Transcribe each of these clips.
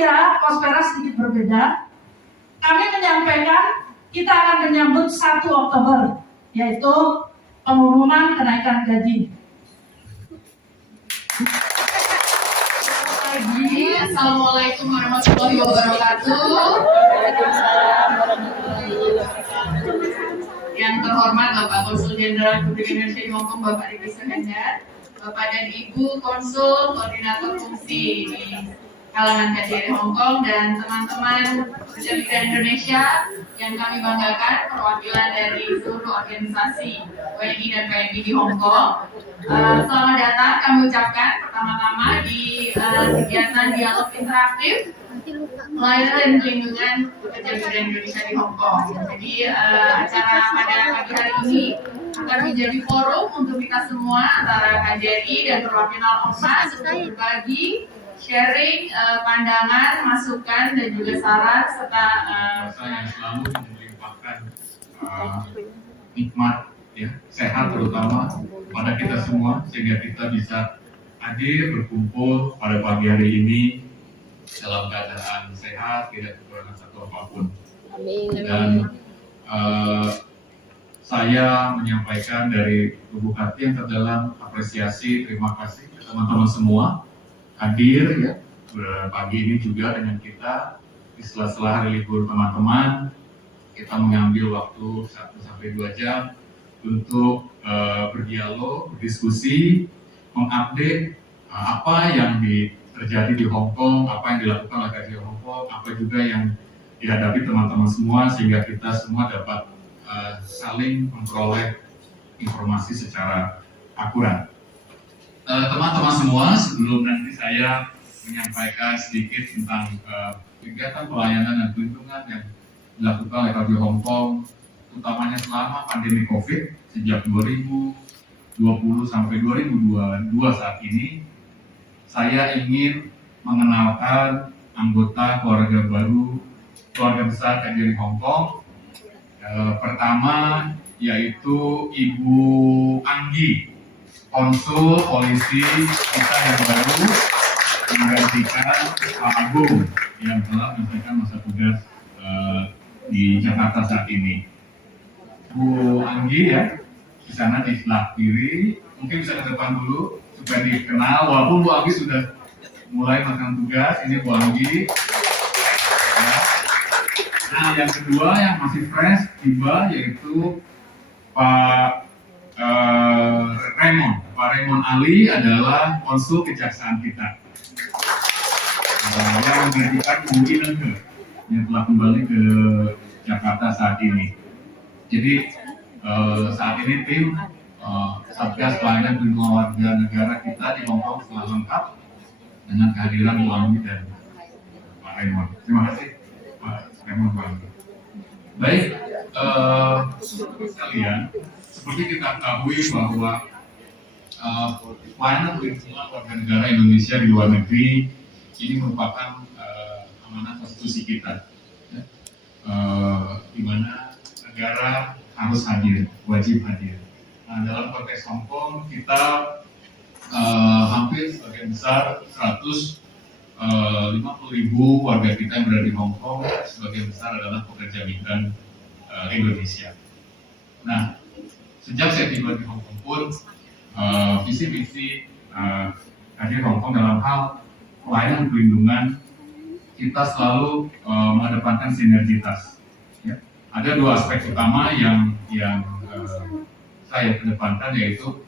ya, Kospera sedikit berbeda. Kami menyampaikan kita akan menyambut 1 Oktober, yaitu pengumuman kenaikan gaji. Assalamualaikum warahmatullahi wabarakatuh. Yang terhormat Bapak Konsul Jenderal Republik Indonesia di Hongkong, Bapak Riki Suhendar, Bapak dan Ibu Konsul Koordinator Fungsi di kalangan KJRI Hongkong, dan teman-teman pekerja migran Indonesia yang kami banggakan, perwakilan dari seluruh organisasi WNI dan PMI di Hongkong. Selamat datang kami ucapkan pertama-tama di kegiatan dialog interaktif pelayanan dan pelindungan pekerja migran Indonesia di Hongkong. Jadi acara pada pagi hari ini akan menjadi forum untuk kita semua antara KJRI dan perwakilan ormas untuk berbagi, sharing pandangan, masukan dan juga saran serta yang selalu melimpahkan nikmat, ya, sehat terutama pada kita semua, sehingga kita bisa hadir berkumpul pada pagi hari ini dalam keadaan sehat, tidak kekurangan satu apapun. Dan saya menyampaikan dari lubuk hati yang terdalam apresiasi, terima kasih ke teman-teman semua hadir ya pagi ini juga dengan kita di sela-sela hari libur teman-teman. Kita mengambil waktu 1-2 jam untuk berdialog, berdiskusi, mengupdate apa yang terjadi di Hongkong, apa yang dilakukan oleh KJRI Hongkong, apa juga yang dihadapi teman-teman semua, sehingga kita semua dapat saling memperoleh informasi secara akurat. Teman-teman semua, sebelum nanti saya menyampaikan sedikit tentang kegiatan pelayanan dan pelindungan yang dilakukan oleh KJRI Hongkong, utamanya selama pandemi COVID sejak 2020 sampai 2022 saat ini, saya ingin mengenalkan anggota keluarga baru, keluarga besar KJRI Hongkong. Pertama yaitu Ibu Anggi, konsul polisi kita yang baru menggantikan Pak Agung yang telah menyelesaikan masa tugas di Jakarta saat ini. Bu Anggi ya, di sana di sebelah kiri, mungkin bisa ke depan dulu supaya dikenal. Walaupun Bu Anggi sudah mulai melakukan tugas, ini Bu Anggi. Ya. Nah, yang kedua yang masih fresh tiba yaitu Pak Raymond. Pak Raymond Ali adalah konsul kejaksaan kita. Yang menggantikan Bu Inenge yang telah kembali ke Jakarta saat ini. Jadi saat ini tim Satgas Pelayanan Perlindungan Warga Negara kita di Hongkong telah lengkap dengan kehadiran Bu Anggi dan Pak Raymond. Terima kasih Pak Raymond, Pak Anggi. Baik, sekalian, seperti kita ketahui bahwa pelayanan perlindungan warga negara Indonesia di luar negeri ini merupakan amanah konstitusi kita, ya. Di mana negara harus hadir, wajib hadir. Nah, dalam konteks Hongkong kita hampir sebagian besar 150.000 warga kita yang berada di Hongkong, sebagian besar adalah pekerja migran Indonesia. Nah, sejak saya tiba di Hongkong pun visi misi KJRI Hongkong dalam hal pelayanan perlindungan kita selalu mengedepankan sinergitas. Ya. Ada 2 aspek utama yang saya kedepankan, yaitu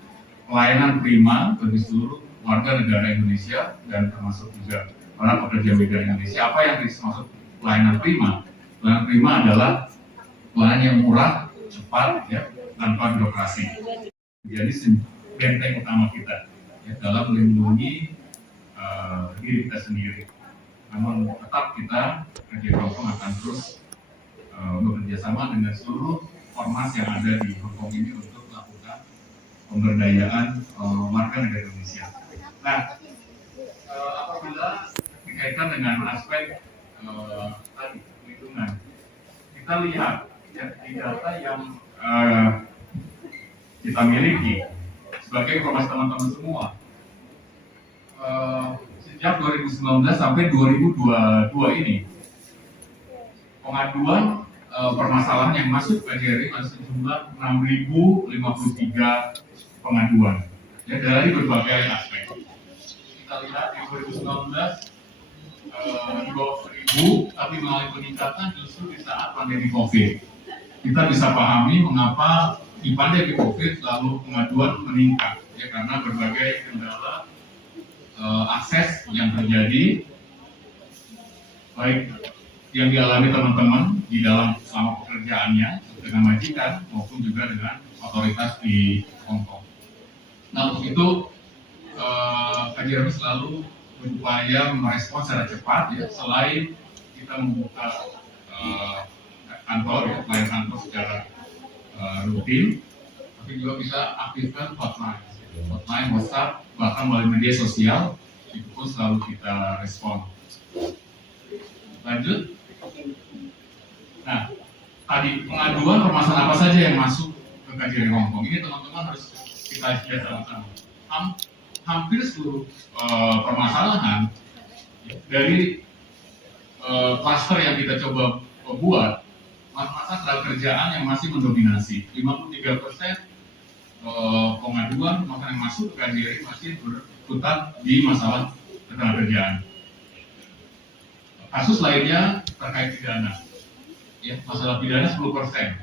pelayanan prima bagi seluruh warga negara Indonesia dan termasuk juga para pekerja migran Indonesia. Apa yang dimaksud pelayanan prima? Pelayanan prima adalah pelayanan yang murah, cepat, ya, tanpa birokrasi. Jadi benteng utama kita ya, dalam melindungi diri kita sendiri. Namun tetap kita KJRI Hongkong akan terus bekerja sama dengan seluruh ormas yang ada di Hongkong ini untuk melakukan pemberdayaan warga negara Indonesia. Nah, apabila dikaitkan dengan aspek tadi perlindungan, kita lihat ya, di data yang kita miliki sebagai informasi teman-teman semua, sejak 2019 sampai 2022 ini pengaduan permasalahan yang masuk ke KJRI ada sejumlah 6.053 pengaduan ya, dari berbagai aspek. Kita lihat di 2019 di bawah 1.000, tapi mengalami peningkatan justru di saat pandemi COVID. Kita bisa pahami mengapa di pandemi COVID lalu pengaduan meningkat ya, karena berbagai kendala akses yang terjadi, baik yang dialami teman-teman di dalam selama pekerjaannya dengan majikan maupun juga dengan otoritas di Hong Kong. Nah, untuk itu KJRI selalu berupaya merespon secara cepat ya, selain kita membuka kantor ya, pelayan kantor secara rutin, tapi juga kita aktifkan hotline WhatsApp, bahkan melalui media sosial itu pun selalu kita respon. Lanjut. Nah, tadi pengaduan permasalahan apa saja yang masuk ke KJRI Hong Kong ini teman-teman harus kita lihat sama-sama. Hampir seluruh permasalahan dari klaster yang kita coba buat, masalah tenaga kerjaan yang masih mendominasi. 53% pengaduan yang masuk ke KJRI masih berkutat di masalah ketenaga kerjaan. Kasus lainnya terkait pidana, ya, masalah pidana 10%.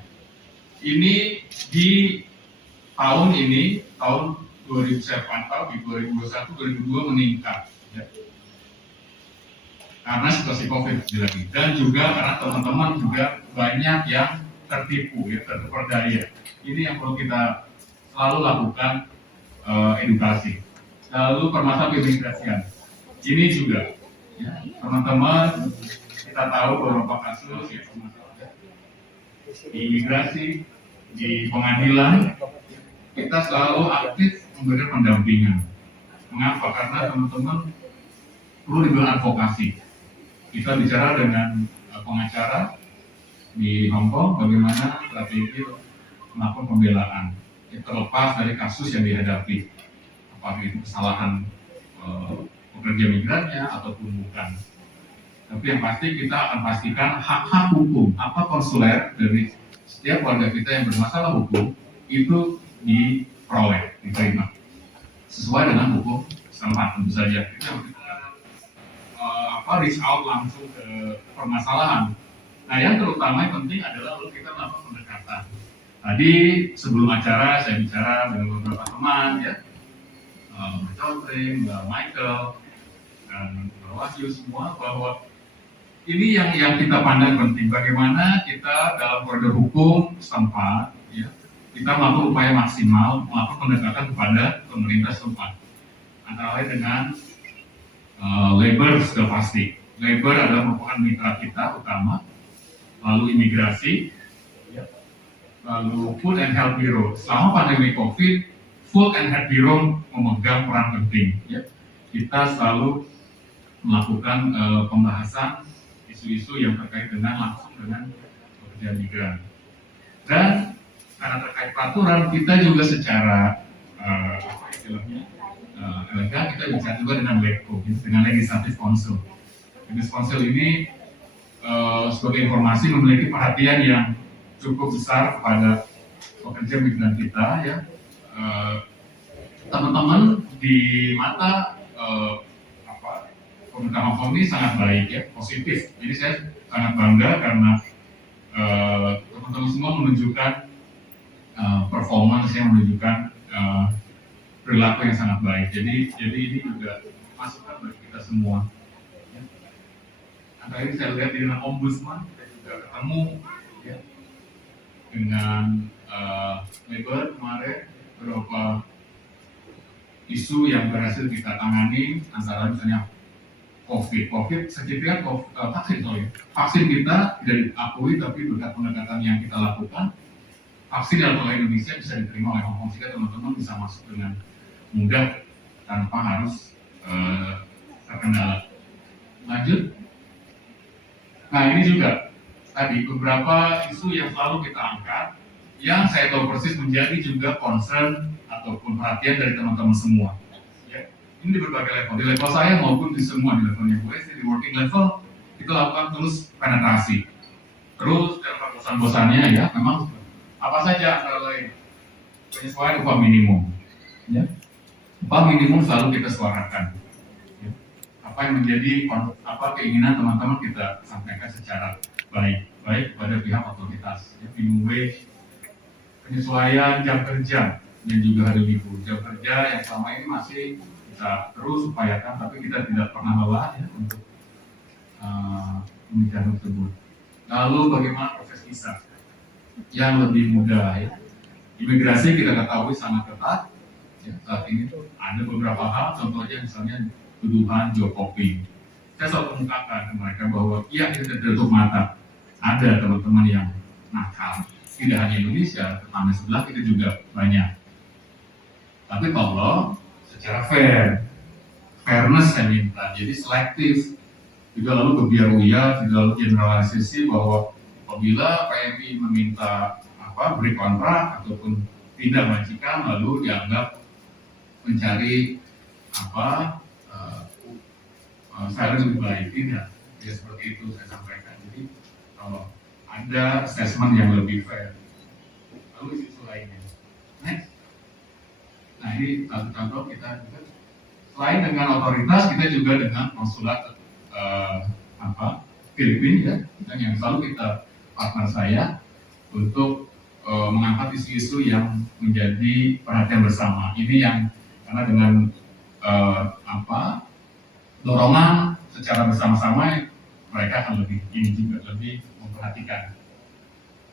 Ini di tahun ini, tahun 2000 saya pantau di 2021-2022 meningkat, ya. Karena situasi COVID lagi, dan juga karena teman-teman juga banyak yang tertipu, ya, terperdaya. Ini yang perlu kita selalu lakukan edukasi. Lalu permasalahan keimigrasian, ini juga. Ya, teman-teman, kita tahu beberapa kasus ya, di imigrasi, di pengadilan, kita selalu aktif memberikan pendampingan. Mengapa? Karena teman-teman perlu dibilang advokasi. Kita bicara dengan pengacara di Hong Kong, bagaimana strategi melakukan pembelaan. Ya, terlepas dari kasus yang dihadapi, apakah itu kesalahan pekerja migrannya ataupun bukan. Tapi yang pasti kita akan pastikan hak-hak hukum, apa konsuler dari setiap warga kita yang bermasalah hukum itu diperoleh, diterima sesuai dengan hukum setempat tentu saja. Itu yang kita reach out langsung ke permasalahan. Nah, yang terutama yang penting adalah lalu kita melakukan pendekatan. Tadi sebelum acara saya bicara dengan beberapa teman ya, Mbak Chongtring, Mbak Michael, dan Mbak Wahyu semua, bahwa ini yang kita pandang penting, bagaimana kita dalam koridor hukum setempat ya, kita melakukan upaya maksimal melakukan pendekatan kepada pemerintah setempat, antara lain dengan labor sudah pasti. Labor adalah merupakan mitra kita utama, lalu imigrasi, ya, lalu Food and Health Bureau. Selama pandemi COVID, Food and Health Bureau memegang peran penting. Ya. Kita selalu melakukan pembahasan isu-isu yang terkait dengan langsung dengan pekerja migran. Dan karena terkait peraturan, kita juga secara elegan kita bicara juga dengan LEGCO, dengan Legislative Council. Legislative Council ini sebagai informasi memiliki perhatian yang cukup besar kepada pekerja migran kita ya. Teman-teman di mata pemerintah Hong Kong ini sangat baik ya, positif. Jadi saya sangat bangga karena teman-teman semua menunjukkan performance yang menunjukkan perilaku yang sangat baik. Jadi ini juga masukan bagi kita semua. Ya. Antara ini saya lihat dengan Ombudsman, kita juga ketemu ya, dengan labor kemarin beberapa isu yang berhasil kita tangani, antara misalnya COVID sertifikat vaksin kita tidak diakui, tapi berkat pendekatan yang kita lakukan, vaksin dalam wilayah Indonesia bisa diterima oleh Hong Kong, sehingga teman-teman bisa masuk dengan mudah tanpa harus terkendala. Lanjut. Nah, ini juga tadi beberapa isu yang selalu kita angkat, yang saya tahu persis menjadi juga concern ataupun perhatian dari teman-teman semua. Ya. Ini di berbagai level, di level saya maupun di semua, di levelnya gue, di working level, kita lakukan terus penetrasi. Terus tanpa bosan-bosannya ya, memang apa saja antara lain penyesuaian upah minimum. Ya. Upah minimum selalu kita suarakan. Ya. Apa yang menjadi keinginan teman-teman kita sampaikan secara baik kepada pihak otoritas. Ya, minimum wage, penyesuaian jam kerja dan juga hari libur. Jam kerja yang selama ini masih kita terus upayakan, tapi kita tidak pernah lelah ya untuk pembicaraan tersebut. Lalu bagaimana proses visa yang lebih mudah ya? Imigrasi kita ketahui sangat ketat. Ya, saat ini ada beberapa hal, contohnya misalnya tuduhan job-hopping. Saya selalu mengungkapkan ke mereka bahwa iya, kita tidak tutup mata. Ada teman-teman yang nakal, tidak hanya Indonesia, tetangga sebelah kita juga banyak. Tapi kalau secara fairness saya minta, jadi selektif, tidak lalu berbiar-biar, tidak lalu generalisasi bahwa apabila PMI meminta beri kontrak ataupun tidak majikan lalu dianggap mencari salary lebih baik, tidak seperti itu saya sampaikan. Jadi kalau ada assessment yang lebih fair, lalu isu lainnya. Next. Nah ini satu contoh kita juga selain dengan otoritas, kita juga dengan konsulat Filipina ya, yang selalu kita partner saya untuk mengangkat isu-isu yang menjadi perhatian bersama. Ini yang karena dengan dorongan secara bersama-sama mereka akan lebih memperhatikan.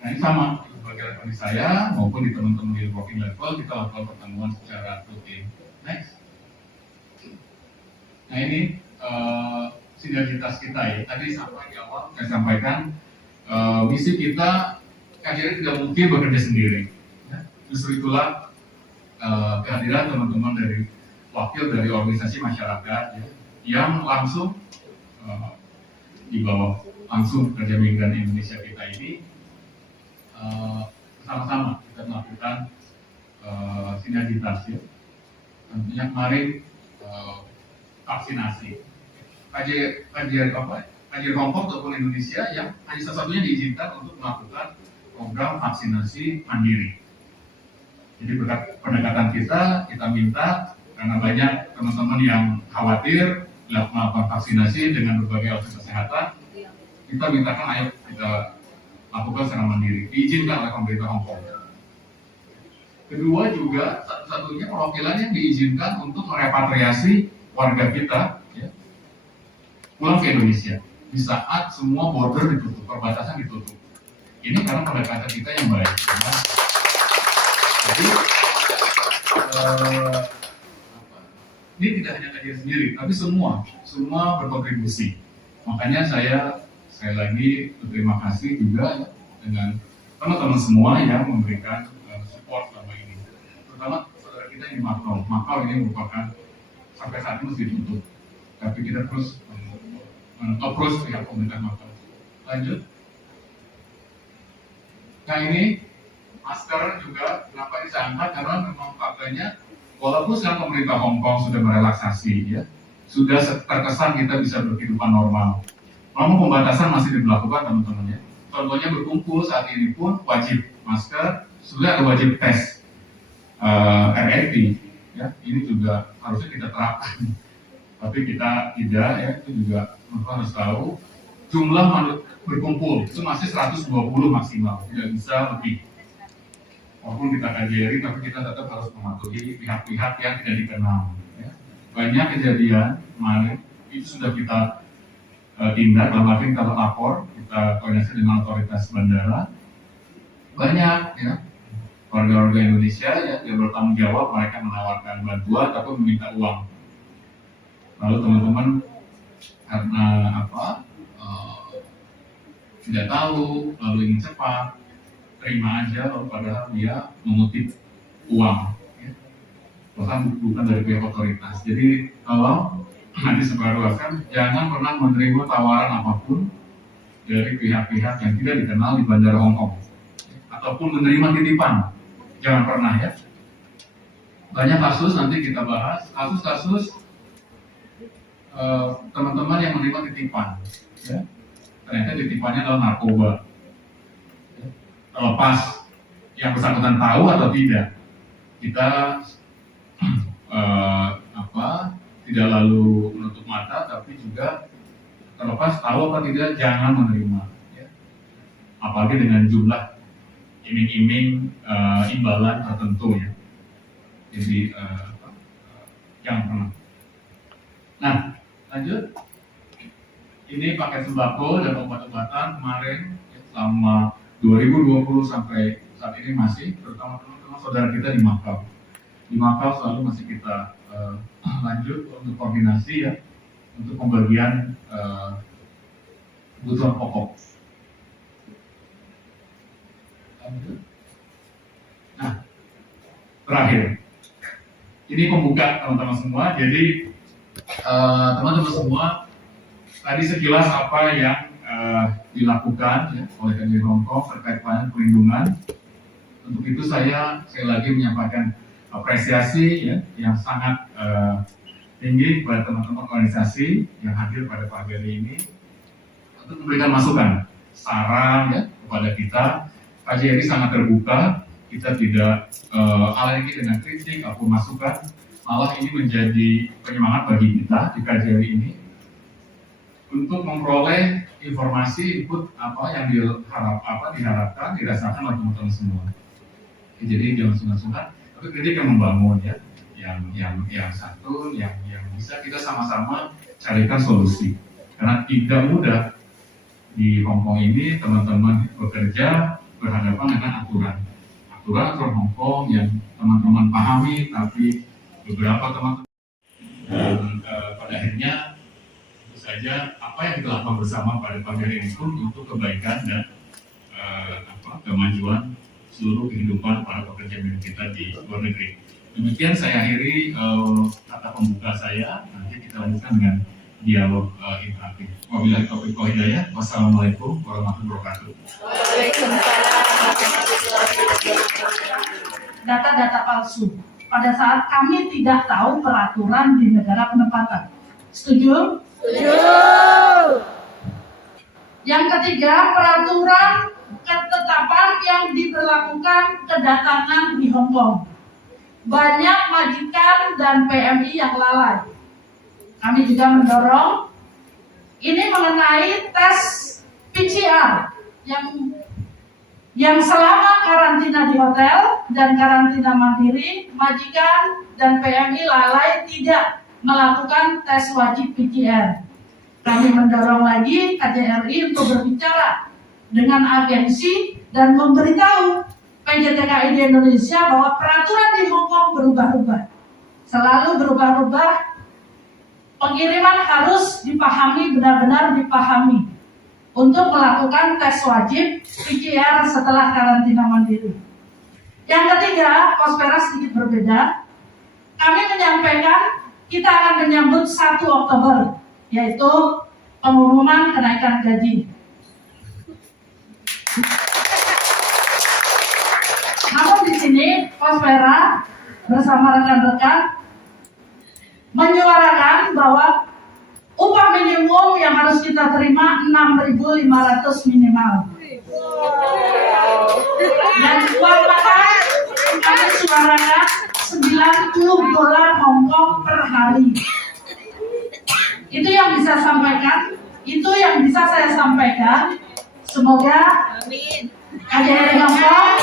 Nah ini sama di berbagai level di saya maupun di teman-teman di working level kita lakukan pertemuan secara rutin. Next. Nah ini sinergitas kita ya. Tadi sampai di awal saya sampaikan misi kita KJRI tidak mungkin bekerja sendiri. Ya. Justru itulah kehadiran teman-teman dari wakil dari organisasi masyarakat ya, yang langsung di bawah langsung pekerja migran Indonesia kita ini bersama-sama kita melakukan sinergitas ya. Tentunya kemarin vaksinasi. KJRI Hongkong ataupun Indonesia yang hanya salah satunya diizinkan untuk melakukan program vaksinasi mandiri. Jadi berkat pendekatan kita minta karena banyak teman-teman yang khawatir melakukan vaksinasi dengan berbagai alat kesehatan, kita mintakan ayo kita lakukan secara mandiri, diizinkan oleh pemerintah Hongkong. Kedua juga satu-satunya perwakilan yang diizinkan untuk merepatriasi warga kita ya, pulang ke Indonesia di saat semua border ditutup, perbatasan ditutup. Ini karena pendekatan kita yang baik. Ya. Jadi ini tidak hanya KJRI sendiri, tapi semua berkontribusi. Makanya saya sekali lagi berterima kasih juga ya, dengan teman-teman semua yang memberikan support selama ini. Terutama saudara kita yang di Makau ini merupakan sampai saat ini masih ditutup. Tapi kita terus approach pihak pemerintah Makau. Lanjut. Nah ini masker juga kenapa diangkat karena memang faktanya walaupun sekarang pemerintah Hongkong sudah merelaksasi ya, sudah terkesan kita bisa berkehidupan normal. Namun pembatasan masih diberlakukan teman-teman ya. Contohnya berkumpul saat ini pun wajib masker, sudah ada wajib tes RAT ya. Ini juga harusnya kita terapkan. Tapi kita tidak ya, itu juga harus tahu jumlah berkumpul itu masih 120 maksimal, tidak bisa lebih. Walaupun kita KJRI, tapi kita tetap harus mematuhi pihak-pihak yang tidak dikenal. Ya. Banyak kejadian kemarin itu sudah kita tindak, dalam arti kita lapor, kita koordinasi dengan otoritas bandara. Banyak ya warga-warga Indonesia ya yang bertanggung jawab, mereka menawarkan bantuan tapi meminta uang. Lalu teman-teman karena tidak tahu, lalu ingin cepat, terima aja, lalu padahal dia mengutip uang, ya. Bahkan bukan dari pihak otoritas. Jadi kalau nanti sebarluaskan, jangan pernah menerima tawaran apapun dari pihak-pihak yang tidak dikenal di Bandara Hongkong, ataupun menerima titipan, jangan pernah ya. Banyak kasus nanti kita bahas, kasus-kasus teman-teman yang menerima titipan, ya. Ternyata titipannya adalah narkoba. Ya. Terlepas yang bersangkutan tahu atau tidak, kita tidak lalu menutup mata, tapi juga terlepas tahu atau tidak jangan menerima. Ya. Apalagi dengan jumlah iming-iming imbalan tertentu, ya. Jadi jangan pernah. Nah, lanjut. Ini paket sembako dan obat-obatan kemarin ya, selama 2020 sampai saat ini masih, terutama teman-teman saudara kita di Makau. Di Makau selalu masih kita lanjut untuk koordinasi, ya, untuk pembagian kebutuhan pokok. Lanjut. Nah, terakhir, ini pembuka teman-teman semua. Jadi teman-teman semua, tadi sekilas apa yang dilakukan, ya, oleh KJRI Hongkong terkait pelayanan perlindungan. Untuk itu saya sekali lagi menyampaikan apresiasi, ya, yang sangat tinggi kepada teman-teman organisasi yang hadir pada pagi hari ini untuk memberikan masukan, saran, ya, kepada kita. KJRI sangat terbuka, kita tidak alergi dengan kritik ataupun masukan, malah ini menjadi penyemangat bagi kita di KJRI ini untuk memperoleh informasi input apa yang diharapkan, dirasakan oleh teman-teman semua. Jadi jangan sungkan-sungkan, tapi kritik yang membangun, ya, yang santun, yang bisa kita sama-sama carikan solusi. Karena tidak mudah di Hongkong ini teman-teman bekerja berhadapan dengan aturan Hongkong yang teman-teman pahami, tapi beberapa teman-teman dan pada akhirnya tentu saja apa yang kita lakukan bersama pada pagi hari ini pun untuk kebaikan dan kemajuan seluruh kehidupan para pekerja migran kita di luar negeri. Demikian saya akhiri kata pembuka saya. Nanti kita lanjutkan dengan dialog interaktif. Wabillahi taufiq wal hidayah. Wassalamualaikum warahmatullahi wabarakatuh. Data-data palsu. Pada saat kami tidak tahu peraturan di negara penempatan. Setuju? Setuju. Yang ketiga, peraturan ketetapan yang diberlakukan kedatangan di Hongkong. Banyak majikan dan PMI yang lalai. Kami juga mendorong ini mengenai tes PCR yang selama karantina di hotel dan karantina mandiri, majikan dan PMI lalai tidak melakukan tes wajib PCR. Kami mendorong lagi KJRI untuk berbicara dengan agensi dan memberitahu PJTKI di Indonesia bahwa peraturan di Hongkong berubah-ubah, selalu berubah-ubah. Pengiriman harus dipahami, benar-benar dipahami untuk melakukan tes wajib PCR setelah karantina mandiri. Yang ketiga, Pospera sedikit berbeda. Kami menyampaikan kita akan menyambut 1 Oktober, yaitu pengumuman kenaikan gaji. Namun di sini Pospera bersama rekan-rekan menyuarakan bahwa upah minimum yang harus kita terima 6.500 minimal. Dan uang makan kami suarakan $90 Hongkong per hari. Itu yang bisa saya sampaikan. Semoga KJRI Hongkong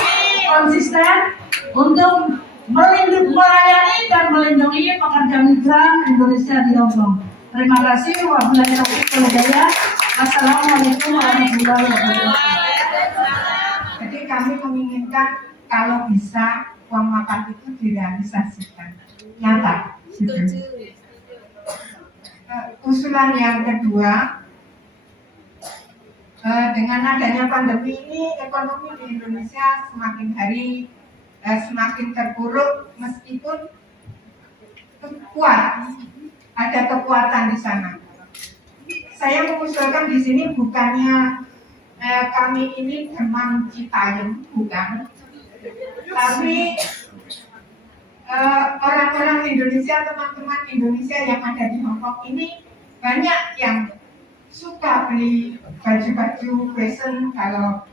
konsisten untuk melayani dan melindungi pekerja migran Indonesia di Hongkong. Terima kasih. Wabillahi taufiq wal hidayah. Assalamualaikum warahmatullahi wabarakatuh. Jadi kami menginginkan kalau bisa uang makan itu direalisasikan nyata. Usulan yang kedua, dengan adanya pandemi ini ekonomi di Indonesia semakin hari semakin terpuruk, meskipun kuat, ada kekuatan di sana. Saya mengusulkan di sini bukannya kami ini Demam Citayam, bukan, tapi orang-orang Indonesia, teman-teman Indonesia yang ada di Hongkong ini banyak yang suka beli baju-baju fashion kalau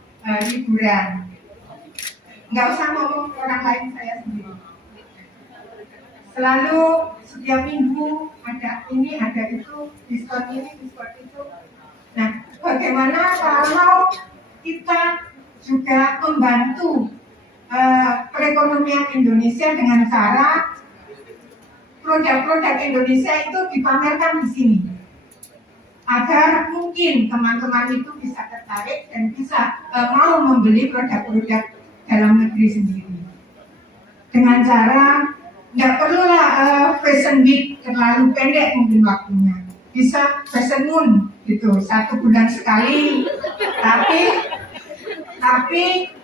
liburan. Nggak usah ngomong orang lain, saya sendiri. Selalu setiap minggu ada ini, ada itu, diskon ini, diskon itu. Nah, bagaimana kalau kita juga membantu perekonomian Indonesia dengan cara produk-produk Indonesia itu dipamerkan di sini, agar mungkin teman-teman itu bisa tertarik dan bisa mau membeli produk-produk dalam negeri sendiri. Dengan cara nggak perlulah fashion week terlalu pendek mungkin waktunya, bisa fashion moon gitu 1 bulan sekali, tapi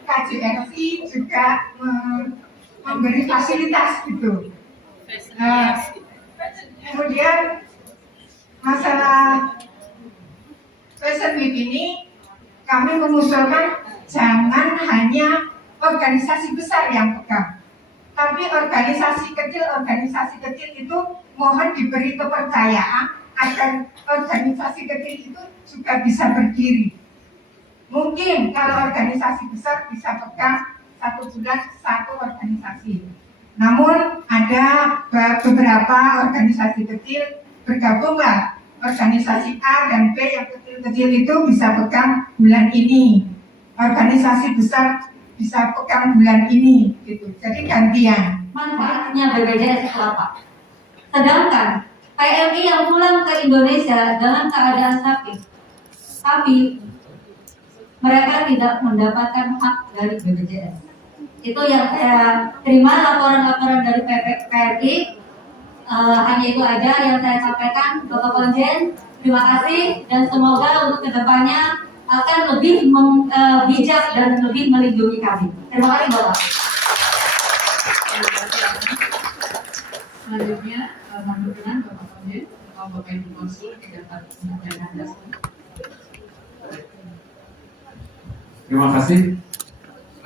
KJRC juga memberi fasilitas gitu. Kemudian masalah fashion week ini kami mengusulkan jangan hanya organisasi besar yang pegang, tapi organisasi kecil itu mohon diberi kepercayaan agar organisasi kecil itu juga bisa berdiri. Mungkin kalau organisasi besar bisa pegang 1 bulan 1 organisasi. Namun ada beberapa organisasi kecil bergabunglah, organisasi A dan B yang kecil-kecil itu bisa pegang bulan ini, organisasi besar bisa pegang bulan ini gitu. Jadi gantian. Manfaatnya BPJS itu apa? Sedangkan PMI yang pulang ke Indonesia dalam keadaan sakit, tapi mereka tidak mendapatkan hak dari BPJS. Itu yang saya terima laporan-laporan dari PMI. Hanya itu aja yang saya sampaikan, Bapak Konjen. Terima kasih dan semoga untuk kedepannya akan lebih bijak dan lebih melindungi kami. Terima kasih Bapak. Selanjutnya, mohon berkenan Bapak Konjen atau Bapak Ibu Konsul yang dapat menyampaikan dasar. Terima kasih.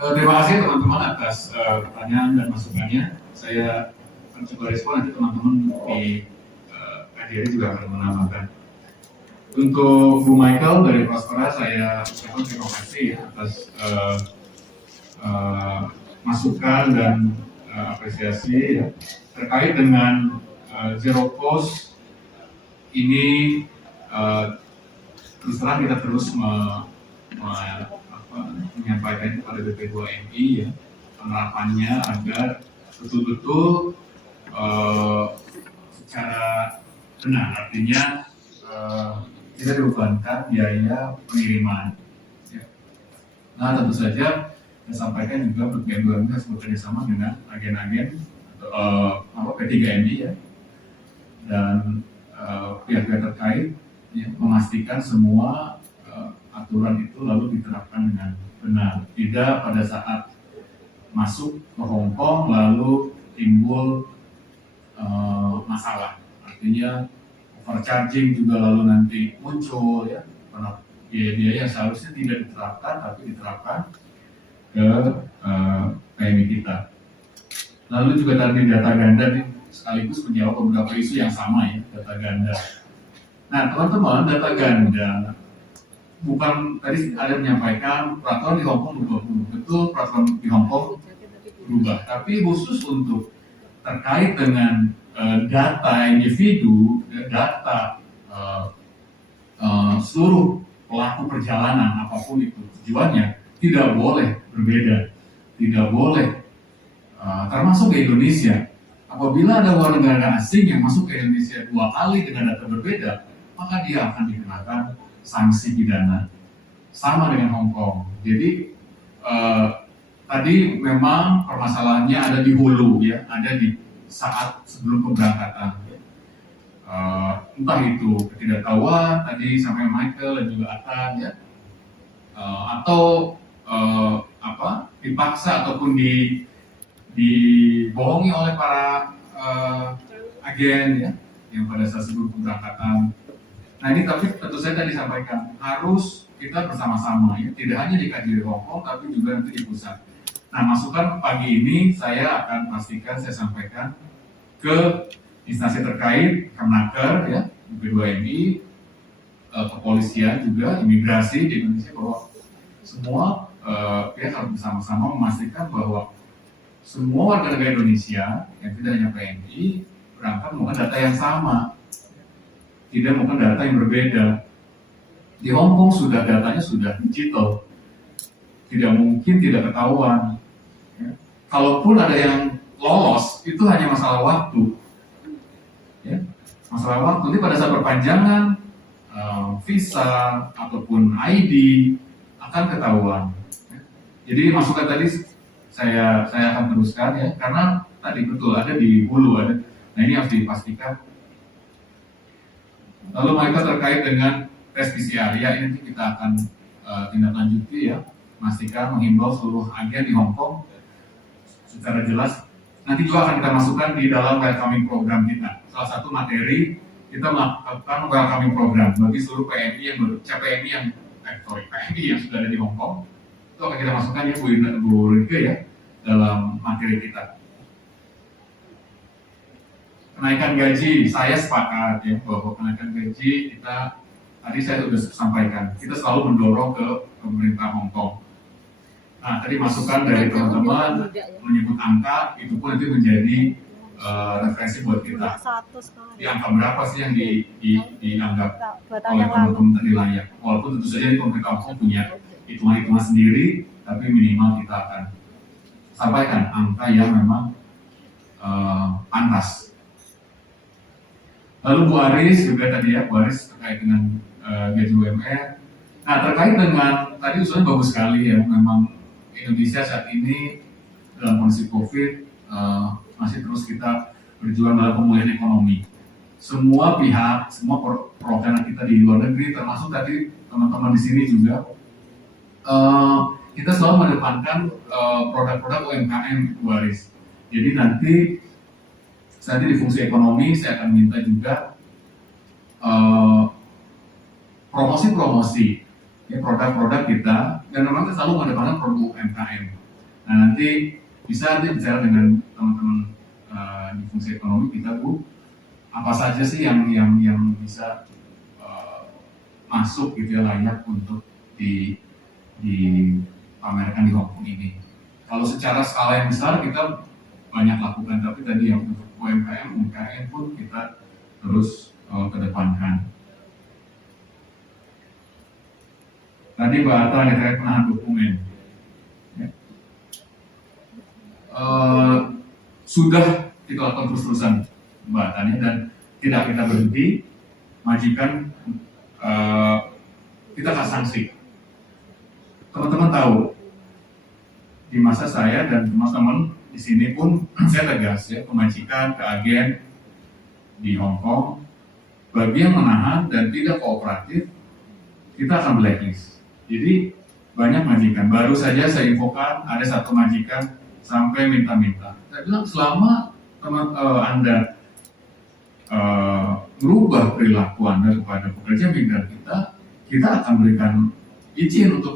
Terima kasih teman-teman atas pertanyaan dan masukannya. Saya akan coba respon, nanti teman-teman di KJRI juga akan menambahkan. Untuk Bu Michael dari Prospera, saya ucapkan terima kasih ya, atas masukan dan apresiasi ya, terkait dengan zero cost ini. Terus terang kita terus menyampaikan kepada BP2MI ya, penerapannya agar betul-betul secara benar, artinya tidak dibebankan biaya pengiriman ya. Nah tentu saja saya sampaikan juga BP2MI harus bekerjasama dengan agen-agen P3MI ya, dan pihak-pihak terkait ya, memastikan semua aturan itu lalu diterapkan dengan benar, tidak pada saat masuk ke Hong Kong lalu timbul masalah, artinya overcharging juga lalu nanti muncul ya, karena biaya-biaya yang seharusnya tidak diterapkan tapi diterapkan ke PMI kita. Lalu juga tadi data ganda ini sekaligus menjawab beberapa isu yang sama ya, data ganda. Nah teman-teman, data ganda bukan tadi ada menyampaikan peraturan di Hong Kong berubah, betul peraturan di Hong Kong berubah, tapi khusus untuk terkait dengan data individu, data seluruh pelaku perjalanan apapun itu tujuannya tidak boleh berbeda, tidak boleh termasuk ke Indonesia. Apabila ada warga negara asing yang masuk ke Indonesia 2 kali dengan data berbeda, maka dia akan dikenakan sanksi pidana sama dengan Hong Kong. Jadi tadi memang permasalahannya ada di hulu ya, ada di saat sebelum keberangkatan. Entah itu ketidaktahuan tadi sampai Michael dan juga Atan ya, atau dipaksa ataupun dibohongi oleh para agen ya, yang pada saat sebelum keberangkatan. Nah ini tapi tentu saja tadi disampaikan harus kita bersama-sama ya, tidak hanya di KJRI Hong Kong tapi juga nanti di pusat. Nah masukan pagi ini saya akan pastikan saya sampaikan ke instansi terkait, Kemenaker ya, P2MI, kepolisian juga, imigrasi di Indonesia, bahwa semua pihak harus bersama-sama memastikan bahwa semua warga negara Indonesia yang tidak hanya PMI berangkat menggunakan data yang sama, tidak menggunakan data yang berbeda. Di Hong Kong sudah datanya sudah digital, tidak mungkin tidak ketahuan. Ya. Kalaupun ada yang lolos, itu hanya masalah waktu. Ya. Masalah waktu. Nanti pada saat perpanjangan visa ataupun ID akan ketahuan. Ya. Jadi masukan tadi saya akan teruskan ya, karena tadi betul ada di hulu ada. Nah ini harus dipastikan. Lalu mereka terkait dengan tes PCR ya, ini nanti kita akan tindak lanjuti ya, pastikan menghimbau seluruh agen di Hong Kong secara jelas. Nanti juga akan kita masukkan di dalam welcoming program kita. Salah satu materi kita melakukan welcoming program bagi seluruh PMI yang sudah ada di Hong Kong. Itu akan kita masukkan ya Bu Rike ya dalam materi kita. Kenaikan gaji, saya sepakat ya bahwa kenaikan gaji kita tadi saya sudah sampaikan, kita selalu mendorong ke pemerintah Hong Kong. Nah, tadi masukan dari teman-teman menyebut angka, itu pun nanti menjadi referensi buat kita. Di angka berapa sih yang dianggap oleh teman-teman tadi layak? Walaupun tentu saja pemerintah Hong Kong punya hitungan-hitungan sendiri, tapi minimal kita akan sampaikan angka yang memang pantas. Lalu Bu Aris juga tadi ya, Bu Aris terkait dengan gaji UMR. Nah terkait dengan tadi usulnya bagus sekali ya, memang Indonesia saat ini dalam kondisi COVID masih terus kita berjuang dalam pemulihan ekonomi. Semua pihak, semua program kita di luar negeri, termasuk tadi teman-teman di sini juga, kita selalu mengedepankan produk-produk UMKM Bu Aris. Jadi nanti saat ini di fungsi ekonomi saya akan minta juga promosi-promosi ya, produk-produk kita, dan memang kita selalu mengedepankan produk UMKM. Nah nanti bisa nanti bicara dengan teman-teman di fungsi ekonomi kita Bu, apa saja sih yang bisa masuk gitu ya, layak untuk dipamerkan di Hong Kong ini. Kalau secara skala yang besar kita banyak lakukan, tapi tadi yang untuk UMKM pun kita terus kedepankan. Tadi Mbak Atta terkait penahan dokumen. Ya. Sudah kita lakukan terus-terusan Mbak Atta dan tidak kita berhenti, majikan kita kasih sanksi. Teman-teman tahu, di masa saya dan teman-teman di sini pun saya tegas ya, pemajikan ke agen di Hong Kong, bagi yang menahan dan tidak kooperatif, kita akan blacklist. Jadi banyak majikan, baru saja saya infokan ada satu majikan sampai minta-minta. Saya bilang selama Anda merubah perilaku Anda kepada pekerja migran kita akan berikan izin untuk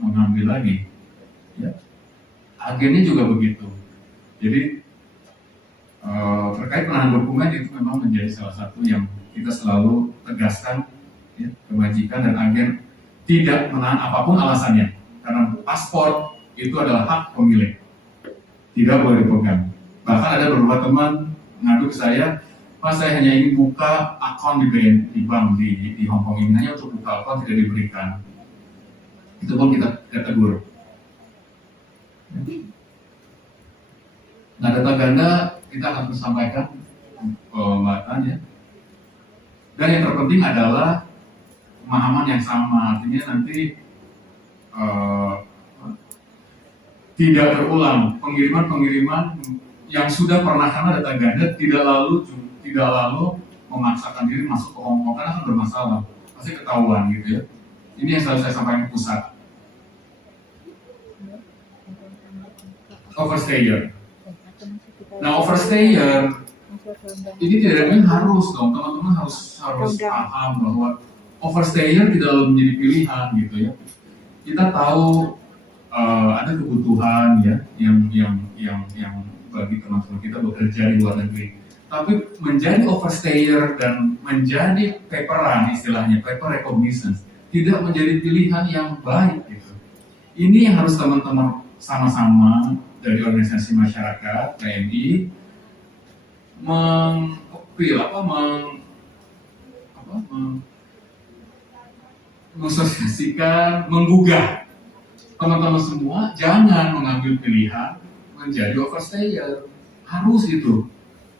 mengambil lagi. Ya. Agennya juga begitu. Jadi terkait penahan dokumen itu memang menjadi salah satu yang kita selalu tegaskan ya, ke majikan dan agen tidak menahan apapun alasannya, karena paspor itu adalah hak pemilik, tidak boleh dipegang. Bahkan ada beberapa teman mengadu ke saya, Pak saya hanya ingin buka akun di bank di Hong Kong ini, hanya untuk buka akun tidak diberikan. Itu pun kita tegur. Nah data ganda kita akan sampaikan Mbak Tan ya. Dan yang terpenting adalah pemahaman yang sama, artinya nanti tidak terulang pengiriman yang sudah pernah, karena data ganda tidak lalu memaksakan diri masuk ke Hong Kong karena akan bermasalah, pasti ketahuan gitu ya. Ini yang selalu saya sampaikan ke pusat. Overstayer. Nah overstayer ini tidak harus dong, teman-teman harus paham bahwa overstayer tidak lalu menjadi pilihan gitu ya. Kita tahu ada kebutuhan ya yang bagi teman-teman kita bekerja di luar negeri. Tapi menjadi overstayer dan menjadi paperan, istilahnya paper recognition, tidak menjadi pilihan yang baik gitu. Ini yang harus teman-teman sama-sama dari organisasi masyarakat, PMI, mensosialisasikan, menggugah teman-teman semua jangan mengambil pilihan menjadi overstayer. Harus itu.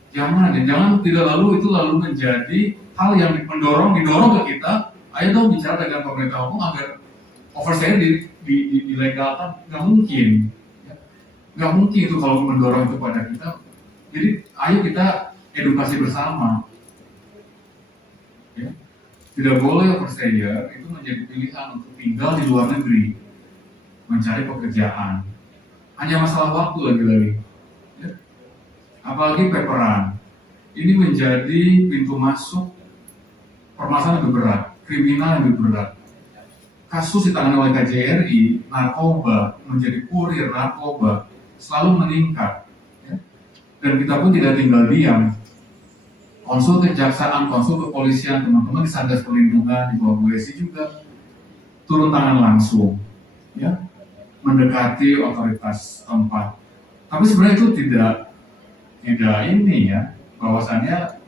Jangan tidak lalu menjadi hal yang didorong ke kita. Ayo dong bicara dengan pemerintah Hongkong agar overstayer dilegalkan. Nggak mungkin. Nggak mungkin itu kalau mendorong itu pada kita. Jadi ayo kita edukasi bersama. Ya. Tidak boleh overstayer itu menjadi pilihan untuk tinggal di luar negeri, mencari pekerjaan. Hanya masalah waktu lagi-lagi. Ya. Apalagi paperan. Ini menjadi pintu masuk permasalahan lebih berat, kriminal yang lebih berat. Kasus ditangani oleh KJRI, narkoba, menjadi kurir narkoba, selalu meningkat. Ya. Dan kita pun tidak tinggal diam. Konsul kejaksaan, konsul kepolisian, teman-teman di Satgas Perlindungan, di bawah BSI juga turun tangan langsung. Ya. Mendekati otoritas tempat. Tapi sebenarnya itu tidak ini ya, bahwasannya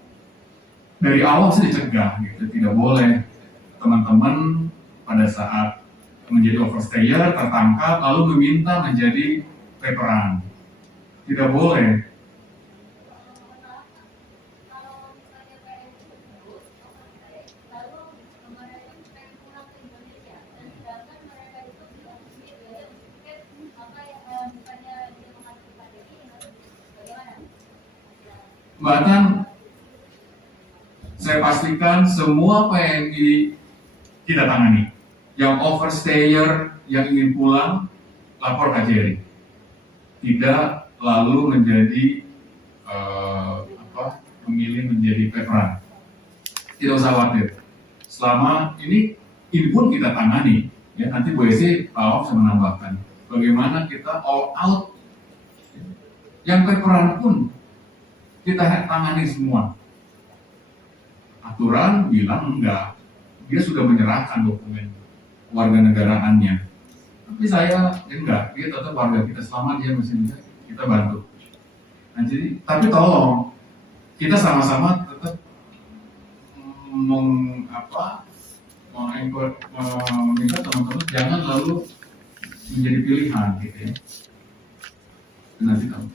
dari awal sih dicegah gitu, tidak boleh teman-teman pada saat menjadi overstayer tertangkap lalu meminta menjadi paperan. Tidak boleh. Bahkan saya pastikan semua PMI kita tangani. Yang overstayer yang ingin pulang lapor KJRI. Tidak lalu menjadi memilih menjadi paperan. Tidak usah khawatir. Selama ini pun kita tangani. Ya, nanti Bu Esi Pak Awam bisa menambahkan bagaimana kita all out. Yang paperan pun kita tangani semua. Aturan bilang enggak, dia sudah menyerahkan dokumen warganegaraannya. Tapi saya enggak, dia tetap warga kita selama dia masih bisa kita bantu. Nah, jadi, tapi tolong kita sama-sama tetap meminta teman-teman jangan lalu menjadi pilihan gitu ya. Nanti tahu.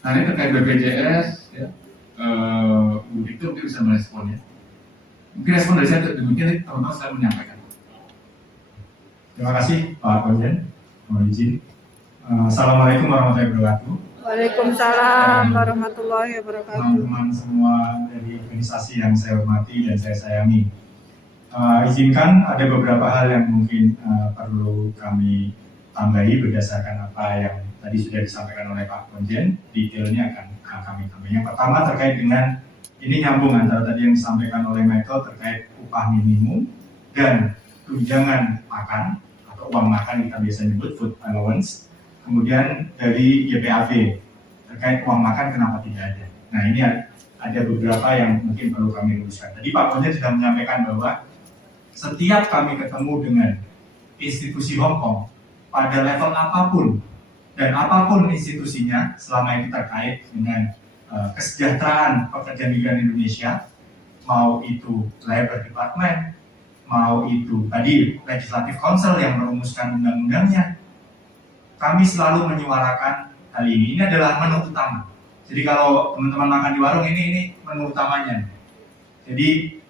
Nah ini terkait BPJS, ya, Bu Dikto mungkin bisa merespon ya. Mungkin respon dari saya demikian, teman-teman saya menyampaikan. Terima kasih Pak Konjen, mohon izin. Assalamualaikum warahmatullahi wabarakatuh. Waalaikumsalam warahmatullahi wabarakatuh. Teman-teman semua dari organisasi yang saya hormati dan saya sayangi. Izinkan ada beberapa hal yang mungkin perlu kami tambahi berdasarkan apa yang tadi sudah disampaikan oleh Pak Konjen. Detailnya akan kami tambah. Yang pertama terkait dengan ini nyambung antara tadi yang disampaikan oleh Michael terkait upah minimum dan tunjangan makan atau uang makan kita biasa nyebut food allowance. Kemudian dari YPAB terkait uang makan kenapa tidak ada. Nah ini ada beberapa yang mungkin perlu kami luruskan. Tadi Pak Konjen sudah menyampaikan bahwa setiap kami ketemu dengan institusi Hong Kong pada level apapun dan apapun institusinya selama ini terkait dengan kesejahteraan pekerja migran Indonesia, mau itu Labor Department, mau itu tadi Legislative Council yang merumuskan undang-undangnya, kami selalu menyuarakan hal ini. Ini adalah menu utama. Jadi kalau teman-teman makan di warung ini menu utamanya. Jadi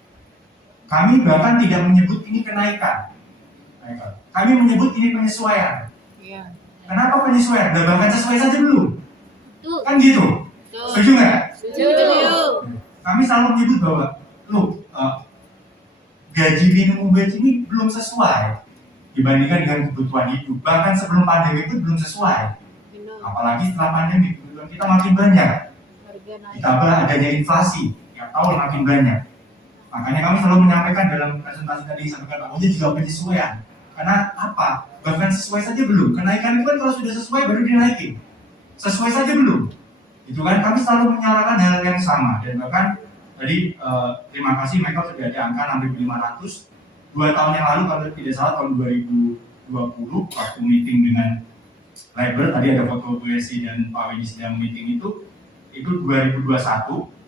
kami bahkan tidak menyebut ini kenaikan. Kami menyebut ini penyesuaian. Iya. Kenapa penyesuaian? Udah bahkan sesuai saja belum? Kan gitu. Setuju nggak? Setuju. Kami selalu menyebut bahwa gaji minimum wage ini belum sesuai dibandingkan dengan kebutuhan hidup. Bahkan sebelum pandemi itu belum sesuai. Apalagi setelah pandemi kebutuhan kita makin banyak. Ditambah adanya inflasi yang tahun makin banyak. Makanya kami selalu menyampaikan dalam presentasi tadi disampaikan Pak Konjen juga penyesuaian. Karena apa? Bahkan sesuai saja belum. Kenaikan itu kan kalau sudah sesuai baru dinaikin. Sesuai saja belum. Itu kan kami selalu menyalakan hal yang sama, dan bahkan tadi terima kasih Michael sudah ada angka 6.500. 2 tahun yang lalu kalau tidak salah tahun 2020 waktu meeting dengan Labor, tadi ada foto Bu Esi dan Pak Wedi sedang meeting itu 2021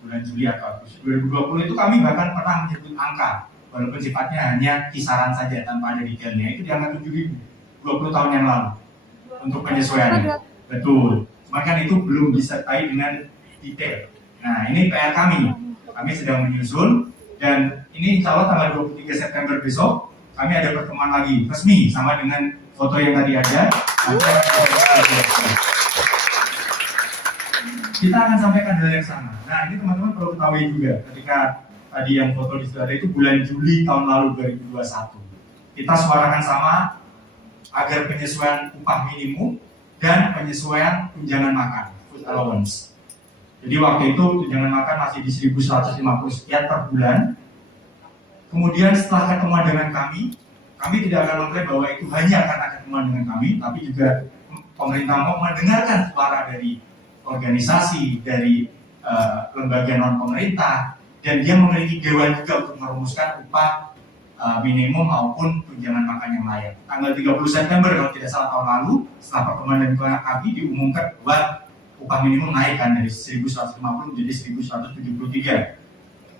bulan Juli atau Agustus. 2020 itu kami bahkan pernah menyebut angka walaupun sifatnya hanya kisaran saja tanpa ada detailnya, itu di angka 7.000 20 tahun yang lalu untuk penyesuaiannya. Betul. Cuma kan itu belum disertai dengan detail. Nah, ini PR kami. Kami sedang menyusun, dan ini insya Allah tanggal 23 September besok kami ada pertemuan lagi resmi sama dengan foto yang tadi ada. Kita akan sampaikan hal yang sama. Nah, ini teman-teman perlu ketahui juga, ketika tadi yang foto di situ ada itu bulan Juli tahun lalu 2021. Kita suarakan sama agar penyesuaian upah minimum dan penyesuaian tunjangan makan, food allowance. Jadi waktu itu tunjangan makan masih di 1.150 sekian per bulan. Kemudian setelah ketemuan dengan kami tidak akan mengklaim bahwa itu hanya karena ketemuan dengan kami, tapi juga pemerintah mau mendengarkan suara dari organisasi, dari lembaga non pemerintah, dan dia memiliki dewan juga untuk merumuskan upah minimum maupun tunjangan makan yang layak. Tanggal 30 September kalau tidak salah tahun lalu, setelah pertemuan dari kami diumumkan bahwa upah minimum naik kan dari 1.150 menjadi 1.173.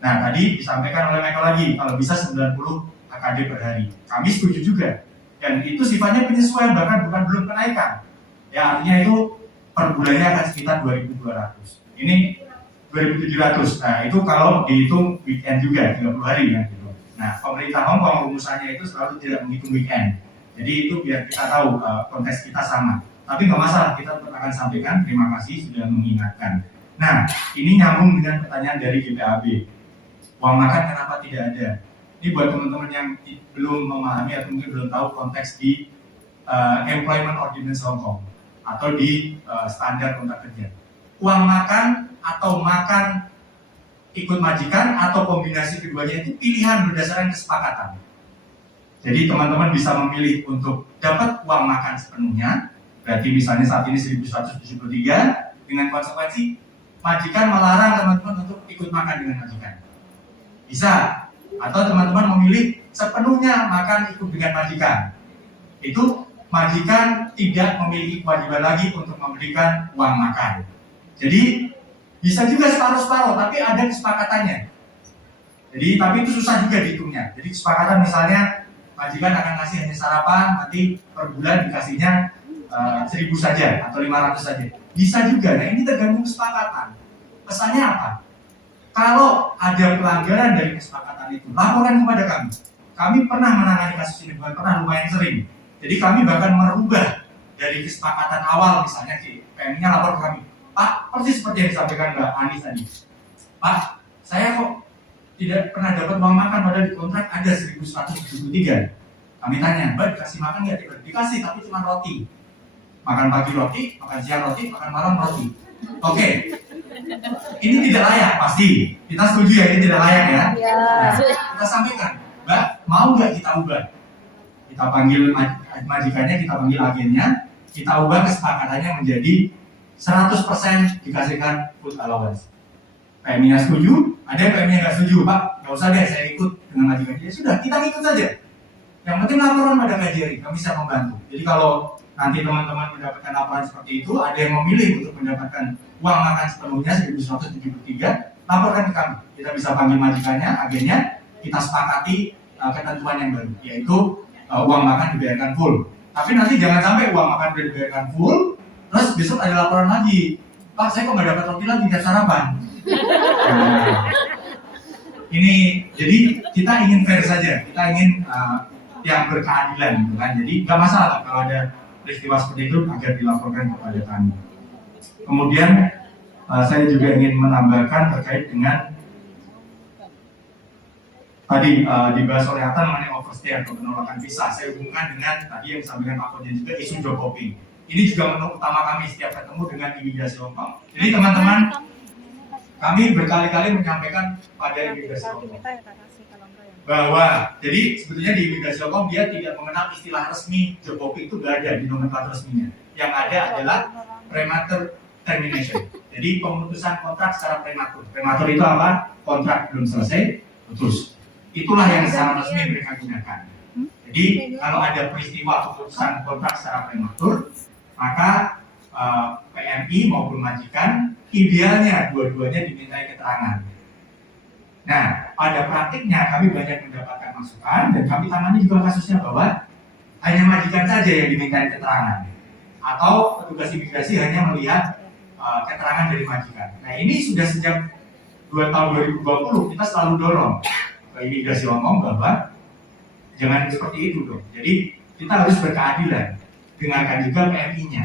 Nah, tadi disampaikan oleh Michael lagi, kalau bisa 90 HKD per hari. Kami setuju juga. Dan itu sifatnya penyesuaian, bahkan bukan belum kenaikan. Ya, artinya itu per bulannya akan sekitar 2.200. Ini 2.700. Nah, itu kalau dihitung weekend juga, 30 hari ya. Gitu. Nah, pemerintah Hong Kong rumusannya itu selalu tidak menghitung weekend. Jadi itu biar kita tahu konteks kita sama. Tapi nggak masalah, kita tetap akan sampaikan. Terima kasih sudah mengingatkan. Nah, ini nyambung dengan pertanyaan dari GPAB. Uang makan kenapa tidak ada? Ini buat teman-teman yang belum memahami atau mungkin belum tahu konteks di Employment Ordinance Hong Kong atau di standar kontrak kerja. Uang makan atau makan ikut majikan atau kombinasi keduanya itu pilihan berdasarkan kesepakatan. Jadi teman-teman bisa memilih untuk dapat uang makan sepenuhnya. Berarti misalnya saat ini 1.173, dengan konsekuensi majikan melarang teman-teman untuk ikut makan dengan majikan. Bisa. Atau teman-teman memilih sepenuhnya makan ikut dengan majikan. Itu majikan tidak memiliki kewajiban lagi untuk memberikan uang makan. Jadi bisa juga separuh-separuh, tapi ada kesepakatannya. Jadi tapi itu susah juga dihitungnya. Jadi kesepakatan misalnya majikan akan kasih hanya sarapan, nanti per bulan dikasihnya 1.000 saja atau 500 saja. Bisa juga. Nah, ini tergantung kesepakatan. Pesannya apa? Kalau ada pelanggaran dari kesepakatan itu, laporkan kepada kami. Kami pernah menangani kasus ini, bukan pernah, lumayan sering. Jadi kami bahkan merubah dari kesepakatan awal, misalnya PM-nya lapor ke kami. Pak, persis seperti yang disampaikan Mbak Anis tadi. Pak, saya kok tidak pernah dapat uang makan, padahal di kontrak ada 1.173. Kami tanya, Mbak dikasih makan nggak? Dikasih, tapi cuma roti. Makan pagi roti, makan siang roti, makan malam roti. Oke. Ini tidak layak, pasti. Kita setuju ya, ini tidak layak ya. Nah, kita sampaikan, Mbak, mau nggak kita ubah? Kita panggil majikannya, kita panggil agennya, kita ubah kesepakatannya menjadi 100% dikasihkan food allowance. PM-nya setuju, ada PM-nya nggak setuju, Pak, nggak usah deh, saya ikut dengan majikannya. Ya sudah, kita ikut saja. Yang penting laporan pada KJRI, kami bisa membantu. Jadi kalau nanti teman-teman mendapatkan laporan seperti itu, ada yang memilih untuk mendapatkan uang makan sepenuhnya 1.173, laporkan ke kami. Kita bisa panggil majikannya, agennya, kita sepakati ketentuan yang baru, yaitu uang makan dibayarkan full. Tapi nanti jangan sampai uang makan sudah dibayarkan full, terus besok ada laporan lagi, Pak, saya kok nggak dapat roti lagi, tidak sarapan. Nah, ini jadi kita ingin fair saja, kita ingin yang berkeadilan, gitu kan. Jadi nggak masalah kalau ada peristiwa seperti itu agar dilaporkan kepada kami. Kemudian saya juga ingin menambahkan terkait dengan tadi dibahas oleh Atan mengenai overstay atau penolakan visa. Saya hubungkan dengan tadi yang disampaikan Pak Kojen juga, isu job hopping. Ini juga menu utama kami setiap ketemu dengan imigrasi Hong Kong. Jadi teman-teman, kami berkali-kali menyampaikan pada imigrasi Hong Kong bahwa jadi sebetulnya di imigrasi Hong Kong dia tidak mengenal istilah resmi job hopping, itu nggak ada di nomenklatur resminya. Yang ada adalah premature termination. Jadi pemutusan kontrak secara prematur. Prematur itu apa? Kontrak belum selesai, putus. Itulah yang secara resmi mereka gunakan. Jadi kalau ada peristiwa pemutusan kontrak secara prematur, maka PMI maupun majikan idealnya dua-duanya dimintai keterangan. Nah, pada praktiknya kami banyak mendapatkan masukan dan kami tangani juga kasusnya bahwa hanya majikan saja yang dimintai keterangan, atau petugas imigrasi hanya melihat keterangan dari majikan. Nah, ini sudah sejak tahun 2020 kita selalu dorong ke imigrasi Hongkong bahwa jangan seperti itu dong. Jadi kita harus berkeadilan, dengarkan juga PMI-nya.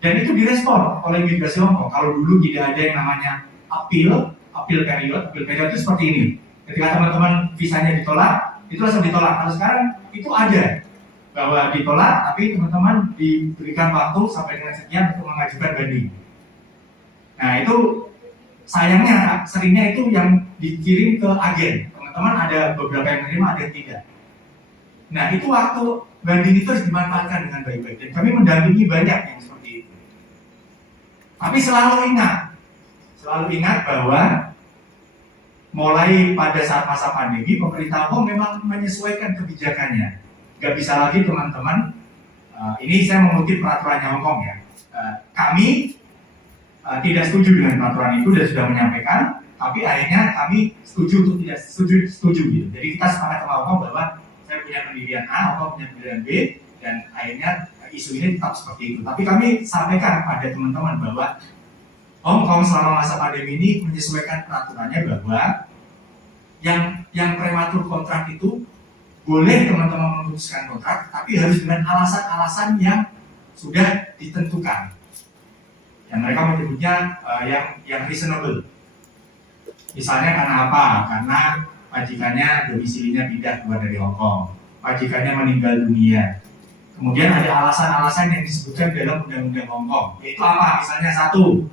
Dan itu direspon oleh imigrasi Hongkong. Kalau dulu tidak ada yang namanya appeal period itu seperti ini. Ketika teman-teman visanya ditolak, itu langsung ditolak. Kalau sekarang itu ada bahwa ditolak, tapi teman-teman diberikan waktu sampai dengan sekian untuk mengajukan banding. Nah, itu sayangnya seringnya itu yang dikirim ke agen. Teman-teman ada beberapa yang menerima, ada yang tidak. Nah, itu waktu banding itu harus dimanfaatkan dengan baik-baik. Dan kami mendampingi banyak yang seperti itu. Tapi selalu ingat bahwa mulai pada saat masa pandemi, pemerintah Hongkong memang menyesuaikan kebijakannya. Gak bisa lagi teman-teman, ini saya mengutip peraturannya Hongkong ya. Kami tidak setuju dengan peraturan itu dan sudah menyampaikan, tapi akhirnya kami setuju untuk tidak setuju gitu. Jadi kita sepakat sama Hongkong bahwa saya punya pendirian A, Hongkong punya pendirian B, dan akhirnya isu ini tetap seperti itu. Tapi kami sampaikan pada teman-teman bahwa Hongkong selama masa pandemi ini menyesuaikan peraturannya bahwa yang prematur kontrak itu boleh teman-teman memutuskan kontrak, tapi harus dengan alasan-alasan yang sudah ditentukan. Yang mereka menyebutnya yang reasonable. Misalnya karena apa? Karena majikannya domisilinya pindah keluar dari Hongkong, majikannya meninggal dunia. Kemudian ada alasan-alasan yang disebutkan dalam undang-undang Hongkong. Yaitu apa? Misalnya satu,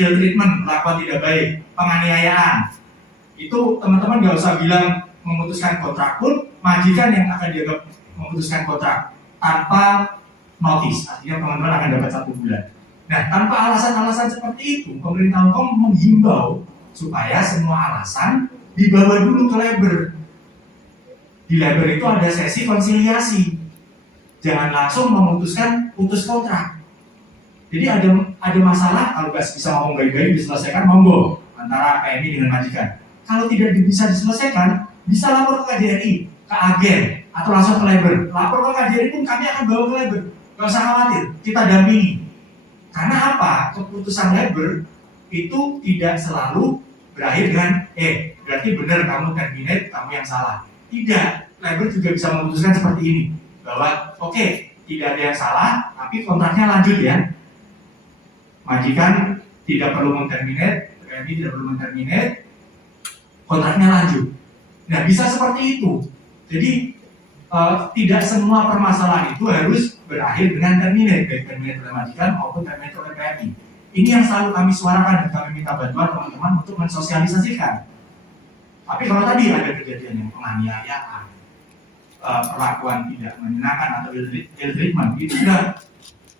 ill treatment, perlakuan tidak baik, penganiayaan. Itu teman-teman nggak usah bilang memutuskan kontrak pun, majikan yang akan dianggap memutuskan kontrak tanpa notice. Artinya teman-teman akan dapat 1 bulan. Nah, tanpa alasan-alasan seperti itu, pemerintah Hongkong menghimbau supaya semua alasan dibawa dulu ke labor. Di labor itu ada sesi konsiliasi. Jangan langsung memutuskan putus kontrak. Jadi ada masalah, kalau nggak bisa ngomong baik-baik diselesaikan, monggo antara PMI dengan majikan. Kalau tidak bisa diselesaikan, bisa lapor ke KJRI, ke agen, atau langsung ke labor. Lapor ke KJRI pun kami akan bawa ke labor. Nggak usah khawatir, kita dampingi. Karena apa? Keputusan labor itu tidak selalu berakhir dengan berarti benar kamu terminate, kamu yang salah. Tidak, labor juga bisa memutuskan seperti ini, bahwa tidak ada yang salah, tapi kontraknya lanjut ya. Majikan tidak perlu menterminate, PMI tidak perlu menterminate, kontraknya lanjut. Nah, bisa seperti itu. Jadi tidak semua permasalahan itu harus berakhir dengan terminate, baik terminate oleh majikan maupun terminate oleh PMI. Ini yang selalu kami suarakan dan kami minta bantuan teman-teman untuk mensosialisasikan. Tapi kalau tadi ada kejadian yang penganiayaan, perlakuan tidak menyenangkan atau ill treatment, itu sudah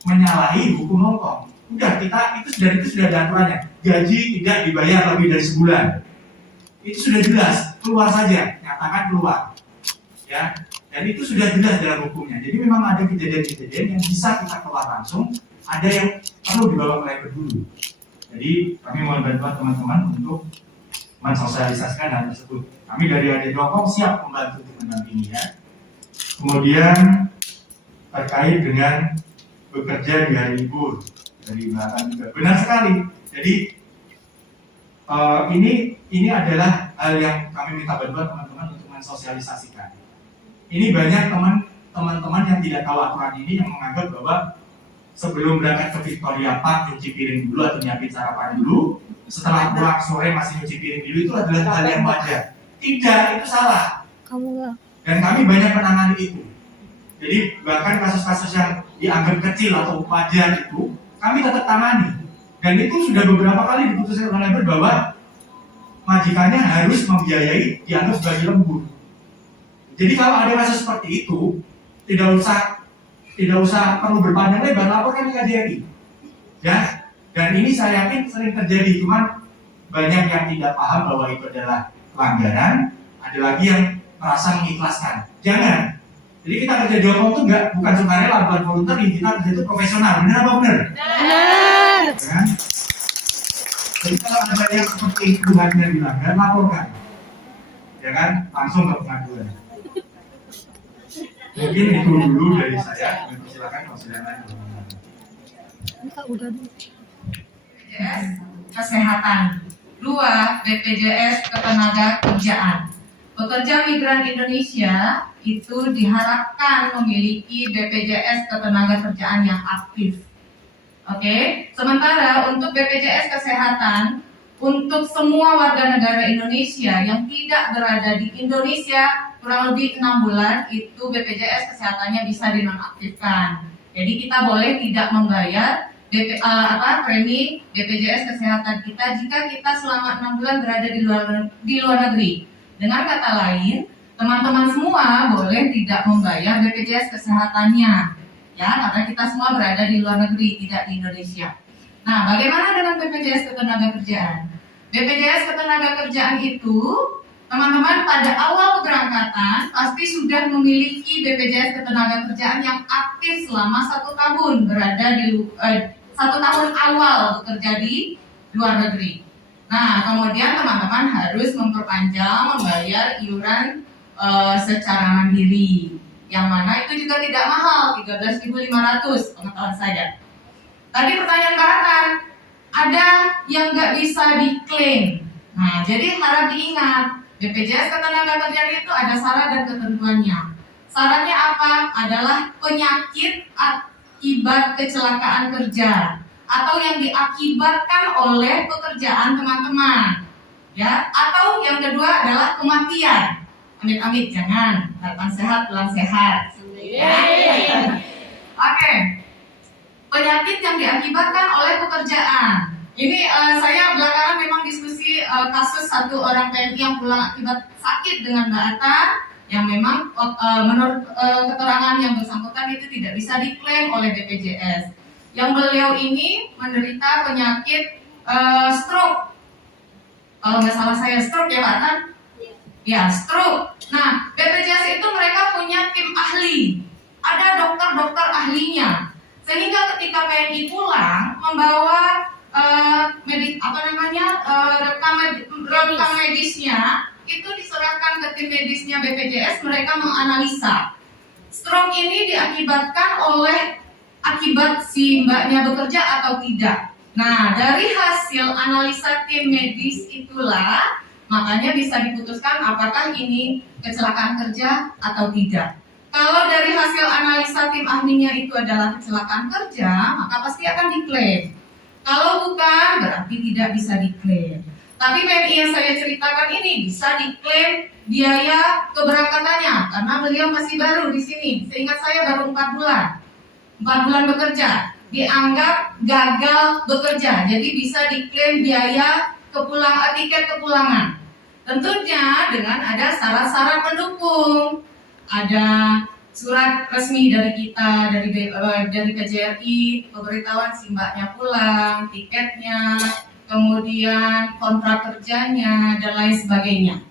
menyalahi hukum Hongkong. Udah, itu sudah ada aturannya. Gaji tidak dibayar lebih dari sebulan. Itu sudah jelas, keluar saja, nyatakan keluar. Ya, dan itu sudah jelas dalam hukumnya. Jadi memang ada kejadian-kejadian yang bisa kita keluar langsung, ada yang perlu dibawa ke labor dulu. Jadi kami mohon bantuan teman-teman untuk mensosialisasikan hal tersebut. Kami dari AD Hongkong siap membantu teman-teman ini ya. Kemudian terkait dengan bekerja di hari libur dari belakang juga benar sekali. Jadi ini adalah hal yang kami minta bantuan teman-teman untuk mensosialisasikan. Ini banyak teman-teman yang tidak tahu aturan ini yang menganggap bahwa sebelum berangkat ke Victoria Park nyuci piring dulu atau nyiapin sarapan dulu, setelah pulang sore masih nyuci piring dulu, itu adalah hal yang wajar. Tidak, itu salah. Dan kami banyak menangani itu. Jadi bahkan kasus-kasus yang dianggap kecil atau wajar itu kami tetap tangani. Dan itu sudah beberapa kali diputuskan oleh labor bahwa majikannya harus membiayai, dianggap sebagai lembur. Jadi kalau ada kasus seperti itu, tidak usah perlu berpanjang lebar, laporkan ke KJRI. Ya, Dan ini saya yakin sering terjadi, cuman banyak yang tidak paham bahwa itu adalah pelanggaran, ada lagi yang merasa mengikhlaskan. Jangan. Jadi kita kerja di Hongkong itu bukan sukarela, bukan voluntary, kita kerja itu profesional. Benar apa benar? Benar. Ya. Jadi kalau ada yang seperti Tuhannya dilanggar, laporkan. Ya kan? Langsung ke pengaduan. Mungkin itu dulu dari saya. Silakan kalau sudah lain. BPJS Kesehatan. 2. BPJS Ketenagakerjaan. Pekerja migran Indonesia itu diharapkan memiliki BPJS Ketenagakerjaan yang aktif. Oke, sementara untuk BPJS Kesehatan, untuk semua warga negara Indonesia yang tidak berada di Indonesia kurang lebih 6 bulan, itu BPJS Kesehatannya bisa dinonaktifkan. Jadi kita boleh tidak membayar premi BPJS Kesehatan kita jika kita selama 6 bulan berada di luar negeri. Dengan kata lain, teman-teman semua boleh tidak membayar BPJS Kesehatannya, ya, karena kita semua berada di luar negeri, tidak di Indonesia. Nah, bagaimana dengan BPJS Ketenagakerjaan? BPJS Ketenagakerjaan itu, teman-teman pada awal keberangkatan pasti sudah memiliki BPJS Ketenagakerjaan yang aktif selama 1 tahun berada di 1 tahun awal bekerja di luar negeri. Nah, kemudian teman-teman harus memperpanjang membayar iuran secara mandiri, yang mana itu juga tidak mahal, 13.500 pengetahuan saya. Tadi pertanyaan Kak Rattan, ada yang nggak bisa diklaim. Nah, jadi harap diingat, BPJS Ketenagakerjaan itu ada syarat dan ketentuannya. Syaratnya apa? Adalah penyakit akibat kecelakaan kerja atau yang diakibatkan oleh pekerjaan teman-teman, ya. Atau yang kedua adalah kematian. Amit-amit jangan, datang sehat pulang sehat. Ya. Oke. Penyakit yang diakibatkan oleh pekerjaan. Ini saya belakangan memang diskusi kasus satu orang TNI yang pulang akibat sakit dengan Mbak Atta, yang memang menurut keterangan yang bersangkutan itu tidak bisa diklaim oleh BPJS. Yang beliau ini menderita penyakit stroke. Kalau nggak salah saya stroke ya Pak Tan? Ya, stroke. Nah, BPJS itu mereka punya tim ahli. Ada dokter-dokter ahlinya. Sehingga ketika PNI pulang membawa rekam medisnya, itu diserahkan ke tim medisnya BPJS, mereka menganalisa. Stroke ini diakibatkan oleh akibat si mbaknya bekerja atau tidak. Nah, dari hasil analisa tim medis itulah makanya bisa diputuskan apakah ini kecelakaan kerja atau tidak. Kalau dari hasil analisa tim ahlinya itu adalah kecelakaan kerja, maka pasti akan diklaim. Kalau bukan, berarti tidak bisa diklaim. Tapi PNI yang saya ceritakan ini bisa diklaim biaya keberangkatannya karena beliau masih baru di sini. Seingat saya baru 4 bulan. 4 bulan bekerja, dianggap gagal bekerja, jadi bisa diklaim biaya tiket kepulangan. Tentunya dengan ada syarat-syarat pendukung, ada surat resmi dari kita, dari KJRI, pemberitahuan si mbaknya pulang, tiketnya, kemudian kontrak kerjanya, dan lain sebagainya.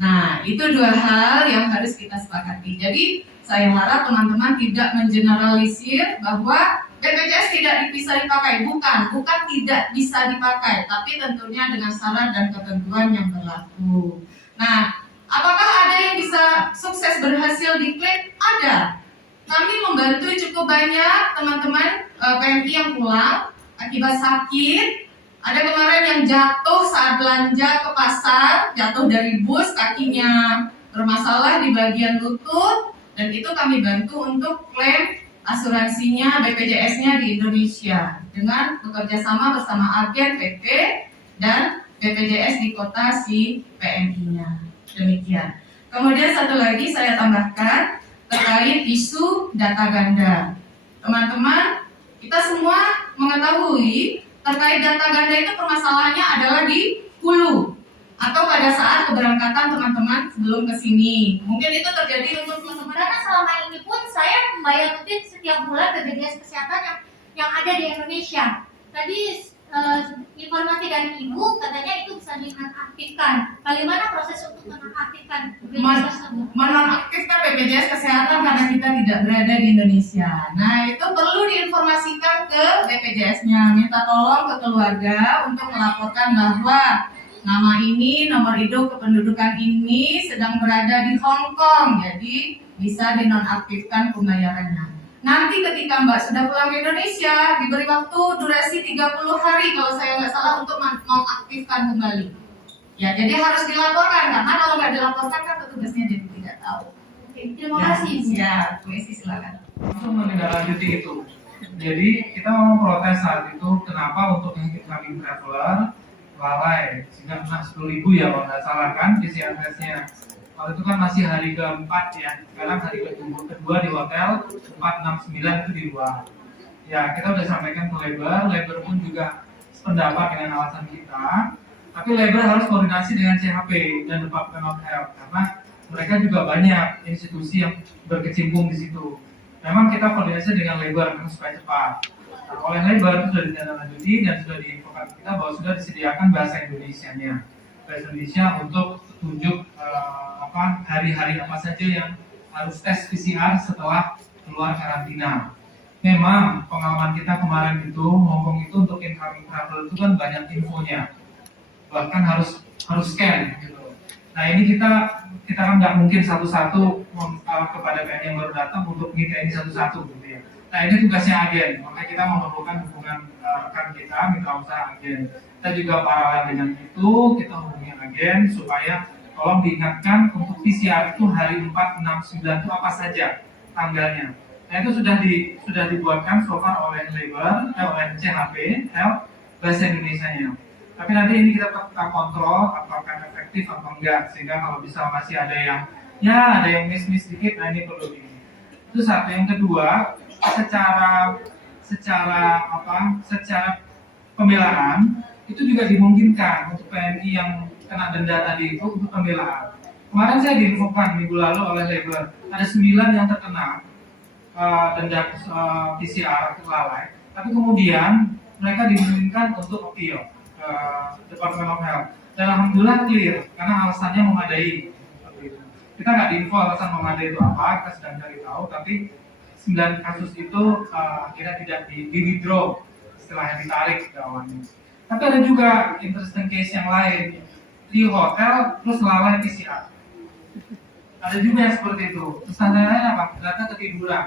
Nah, itu 2 hal yang harus kita sepakati. Jadi saya harap teman-teman tidak mengeneralisir bahwa BPJS tidak bisa dipakai. Bukan tidak bisa dipakai, tapi tentunya dengan syarat dan ketentuan yang berlaku. Nah, apakah ada yang bisa sukses berhasil diklaim? Ada. Kami membantu cukup banyak teman-teman PNI yang pulang akibat sakit. Ada kemarin yang jatuh saat belanja ke pasar, jatuh dari bus, kakinya bermasalah di bagian lutut. Dan itu kami bantu untuk klaim asuransinya BPJS-nya di Indonesia dengan bekerja sama bersama agen PT dan BPJS di kota si PNI-nya. Demikian. Kemudian satu lagi saya tambahkan terkait isu data ganda. Teman-teman, kita semua mengetahui terkait data ganda itu permasalahannya adalah di hulu atau pada saat keberangkatan teman-teman sebelum ke sini. Mungkin itu terjadi untuk teman-teman. Karena selama ini pun saya membayar rutin setiap bulan BPJS Kesehatan yang ada di Indonesia. tadi informasi dari Ibu katanya itu bisa dinonaktifkan. Bagaimana proses untuk menonaktifkan BPJS tersebut? Menonaktifkan BPJS Kesehatan karena kita tidak berada di Indonesia. Nah, itu perlu diinformasikan ke BPJS-nya. Minta tolong ke keluarga untuk melaporkan bahwa nama ini, nomor induk kependudukan ini sedang berada di Hong Kong. Jadi bisa dinonaktifkan pembayarannya. Nanti ketika Mbak sudah pulang ke Indonesia, diberi waktu durasi 30 hari kalau saya nggak salah untuk mengaktifkan kembali. Ya, jadi harus dilaporkan karena kalau nggak dilaporkan kan petugasnya jadi tidak tahu. Oke, terima kasih. Ya, Bu Esi silakan. Untuk menindaklanjuti itu. Jadi kita mau protes saat itu kenapa untuk yang kami traveler lalai sehingga kena 10.000 ya kalau nggak salah kan PCR testnya. Kalau itu kan masih hari keempat ya, sekarang hari kedua di hotel, 469 itu di luar. Ya kita udah sampaikan ke labor pun juga sependapat dengan alasan kita. Tapi labor harus koordinasi dengan CHP dan Department of Health karena mereka juga banyak institusi yang berkecimpung di situ. Memang kita koordinasi dengan labor supaya cepat. Nah, oleh labor itu sudah ditindaklanjuti dan sudah diinfokan kita bahwa sudah disediakan bahasa Indonesianya. Bahasa Indonesia untuk petunjuk hari-hari apa saja yang harus tes PCR setelah keluar karantina. Memang pengalaman kita kemarin itu Hongkong itu untuk incoming travel itu kan banyak infonya, bahkan harus scan gitu. Nah ini kita kan nggak mungkin satu-satu kepada PNI yang baru datang untuk mengikuti ini satu-satu gitu ya. Nah ini tugasnya agen, makanya kita memerlukan hubungan rekan kita, mitra usaha agen. Kita juga paralel dengan itu, kita hubungi agen supaya tolong diingatkan untuk PCR itu hari 4, 6, 9 itu apa saja tanggalnya. Nah itu sudah dibuatkan so far oleh labor, oleh CHP, Health, bahasa Indonesianya. Tapi nanti ini kita kontrol apakah efektif atau enggak, sehingga kalau bisa masih ada yang miss dikit, nah ini perlu ini. Itu satu. Yang kedua, secara pembelaan itu juga dimungkinkan untuk PMI yang kena denda tadi itu untuk pembelaan. Kemarin saya diinfokan minggu lalu oleh labor ada 9 yang terkena denda PCR lalai, tapi kemudian mereka dimungkinkan untuk appeal ke Department of Health. Dan alhamdulillah clear karena alasannya memadai. Kita nggak diinfo alasan memadai itu apa, kita sedang cari tahu, tapi 9 kasus itu akhirnya tidak di-withdraw setelah ditarik ke awalnya. Tapi ada juga interesting case yang lain di hotel terus lalai PCR. Ada juga yang seperti itu. Terus tanya apa? Ternyata ketiduran.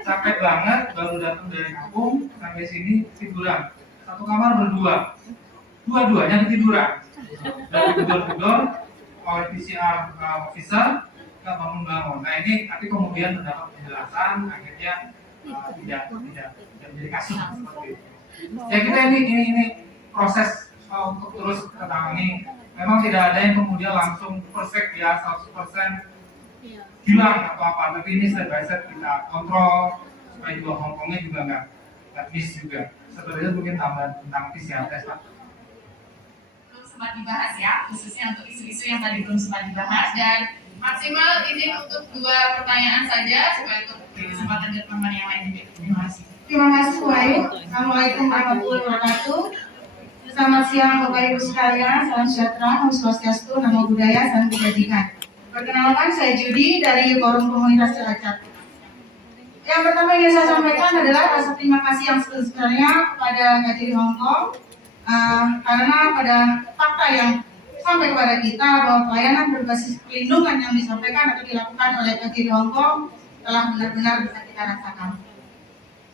Capek banget, baru datang dari kampung sampai sini tiduran. Satu kamar berdua. Dua-duanya ketiduran. Dari gedor-gedor oleh PCR officer nggak bangun-bangun. Nah ini tapi kemudian mendapat penjelasan akhirnya tidak menjadi kasus seperti itu. Ya kita ini proses untuk terus tertangani. Memang tidak ada yang kemudian langsung perfect ya 100% hilang atau apa. Tapi ini step by step kita kontrol supaya juga Hongkongnya juga nggak miss juga. Sebenarnya mungkin tambahan tentang PCR test Pak. Belum sempat dibahas ya, khususnya untuk isu-isu yang tadi belum sempat dibahas dan maksimal izin untuk 2 pertanyaan saja supaya untuk kesempatan teman-teman yang lain juga. Terima kasih. Terima kasih Bu Ayu. Assalamualaikum warahmatullahi wabarakatuh. Selamat siang Bapak Ibu sekalian, salam sejahtera, Om Swastiastu, Namo Buddhaya, salam kebajikan. Perkenalkan saya Judy dari Forum Komunitas Cilacap. Yang pertama yang saya sampaikan adalah rasa terima kasih yang sebesar-besarnya kepada KJRI Hongkong karena pada fakta yang sampai kepada kita bahwa pelayanan berbasis perlindungan yang disampaikan atau dilakukan oleh KJRI Hongkong telah benar-benar bisa kita rasakan.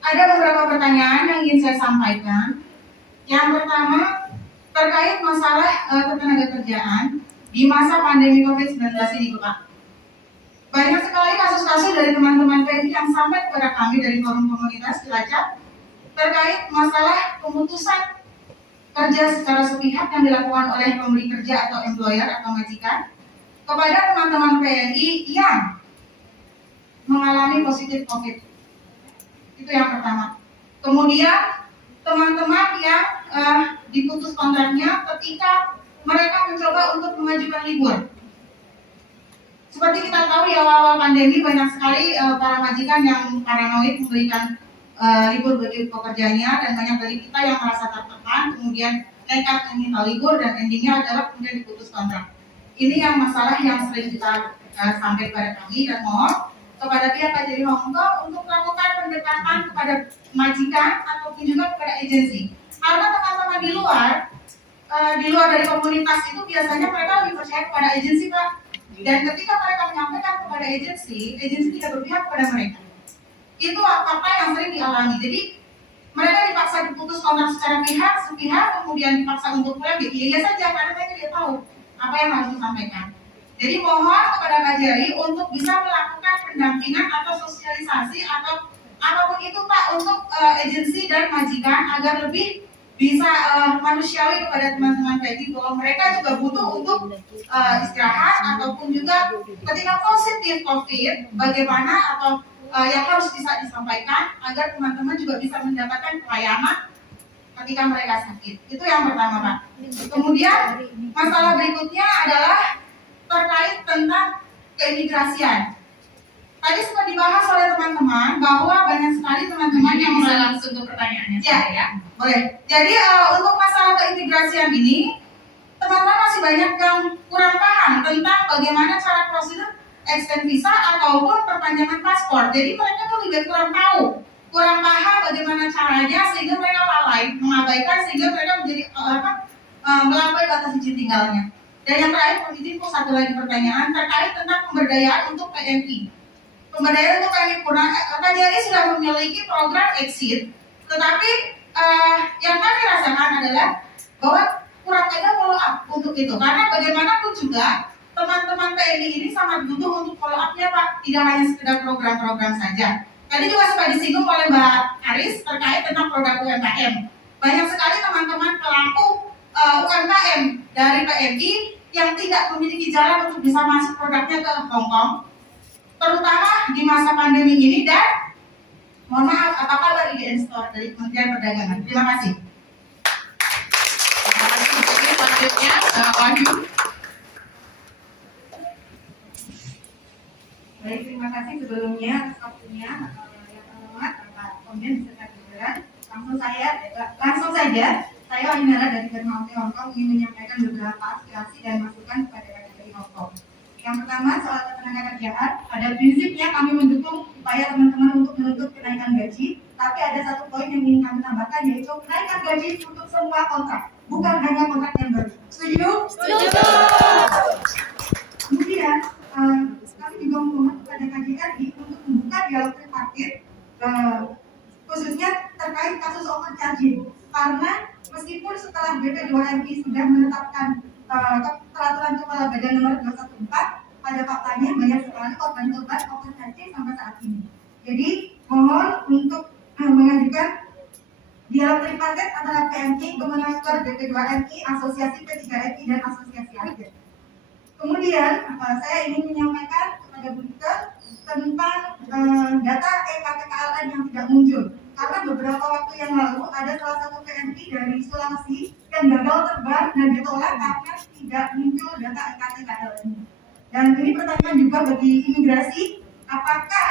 Ada beberapa pertanyaan yang ingin saya sampaikan. Yang pertama, terkait masalah ketenagakerjaan di masa pandemi COVID-19 ini, Pak. Banyak sekali kasus-kasus dari teman-teman PMI yang sampai kepada kami dari Forum Komunitas Cilacap terkait masalah pemutusan kerja secara sepihak yang dilakukan oleh pemberi kerja atau employer atau majikan kepada teman-teman PMI yang mengalami positif COVID. Itu yang pertama. Kemudian teman-teman yang diputus kontraknya ketika mereka mencoba untuk mengajukan libur. Seperti kita tahu di awal-awal pandemi banyak sekali para majikan yang paranoid memberikan libur bagi pekerjanya, dan banyak dari kita yang merasa tertekan, kemudian nekat meminta libur, dan endingnya adalah kemudian diputus kontrak. Ini yang masalah yang sering kita sampaikan kepada kami, dan mohon kepada pihak KJRI Hongkong untuk melakukan pendekatan kepada majikan ataupun juga kepada agensi. Karena teman-teman di luar dari komunitas itu biasanya mereka lebih percaya kepada agensi, Pak. Dan ketika mereka menyampaikan kepada agensi tidak berpihak kepada mereka. Itu apa yang sering dialami. Jadi mereka dipaksa diputus kontrak secara sepihak, kemudian dipaksa untuk pulang, iya saja karena mereka tidak tahu apa yang harus disampaikan. Jadi mohon kepada KJRI untuk bisa melakukan pendampingan atau sosialisasi atau apapun itu Pak untuk agensi dan majikan agar lebih bisa manusiawi kepada teman-teman PJ bahwa mereka juga butuh untuk istirahat ataupun juga ketika positif COVID bagaimana atau yang harus bisa disampaikan agar teman-teman juga bisa mendapatkan pelayanan ketika mereka sakit. Itu yang pertama Pak. Kemudian masalah berikutnya adalah terkait tentang keimigrasian. Tadi sempat dibahas oleh teman-teman bahwa banyak sekali teman-teman yang bisa langsung ke pertanyaannya ya, boleh. Jadi untuk masalah keimigrasian ini, teman-teman masih banyak yang kurang paham tentang bagaimana cara prosedur extend visa ataupun perpanjangan paspor. Jadi mereka tuh lebih kurang tahu, kurang paham bagaimana caranya sehingga mereka lalai, mengabaikan sehingga mereka menjadi melampaui batas izin tinggalnya. Dan yang terakhir, mohon izin satu lagi pertanyaan terkait tentang pemberdayaan untuk PMI. Pemberdayaan untuk PMI KJRI sudah memiliki program exit, tetapi yang kami rasakan adalah bahwa kurang ada follow up untuk itu. Karena bagaimanapun juga teman-teman PMI ini sangat butuh untuk follow up-nya Pak, tidak hanya sekedar program-program saja. Tadi juga sempat disinggung oleh Mbak Aris terkait tentang program UMKM. Banyak sekali teman-teman pelaku UMKM dari PMI yang tidak memiliki jalan untuk bisa masuk produknya ke Hongkong, terutama di masa pandemi ini. Dan mohon maaf, apa kabar IDN Store dari Kementerian Perdagangan? Terima kasih. Terima kasih. Selanjutnya, Wahyu. Baik, terima kasih sebelumnya atas waktunya yang terhormat Bapak Komjen beserta jajaran. Langsung saja saya Wahinara dari Dermawan Hongkong ingin menyampaikan beberapa aspirasi dan masukan kepada KJRI Hongkong. Yang pertama soal ketenaga kerjaan, pada prinsipnya kami mendukung upaya teman-teman untuk menuntut kenaikan gaji, tapi ada satu poin yang ingin kami tambahkan, yaitu kenaikan gaji untuk semua kontrak, bukan hanya kontrak yang baru. Setuju? Setuju. Kemudian kami juga memohon kepada KJRI untuk membuka dialog tripartit khususnya terkait kasus overcharging, karena meskipun setelah BP2MI sudah menetapkan peraturan kepala badan nomor 214, pada faktanya banyak sekali korban-korban overcharging sampai saat ini. Jadi mohon untuk mengajukan dialog tripartit antara PMI, Kemenaker, BP2MI, Asosiasi P3MI dan Asosiasi Agen. Kemudian saya ingin menyampaikan kepada Bu Dika tentang data EKTKLN yang tidak muncul. Karena beberapa waktu yang lalu ada salah satu PMI dari Sulawesi yang gagal terbang dan ditolak karena tidak muncul data EKTKLN. Dan ini pertanyaan juga bagi imigrasi, apakah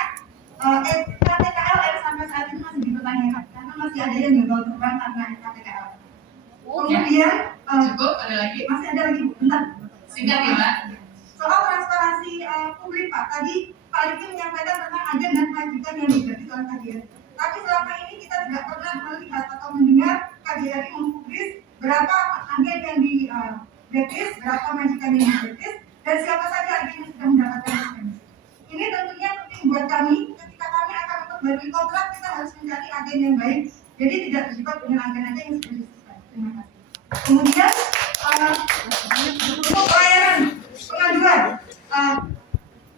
EKTKLN sampai saat ini masih dipertanyakan karena masih ada yang gagal terbang karena EKTKLN. Kemudian cukup, ada lagi? Masih ada lagi Bu, bentar. Singkat ya Mbak. Soal transparansi publik Pak, tadi Pak Riki menyampaikan tentang agen dan majikan yang digaji oleh KJRI. Tapi selama ini kita tidak pernah melihat atau mendengar KJRI mempublis berapa agen yang di blacklist, berapa majikan yang di blacklist, dan siapa saja agen yang sudah mendapatkan lisensi. Ini tentunya penting buat kami. Ketika kami akan memperbarui kontrak, kita harus mencari agen yang baik. Jadi tidak terjebak dengan agen-agen yang sudah disesuaikan. Terima kasih. Kemudian untuk pelayanan pengaduan,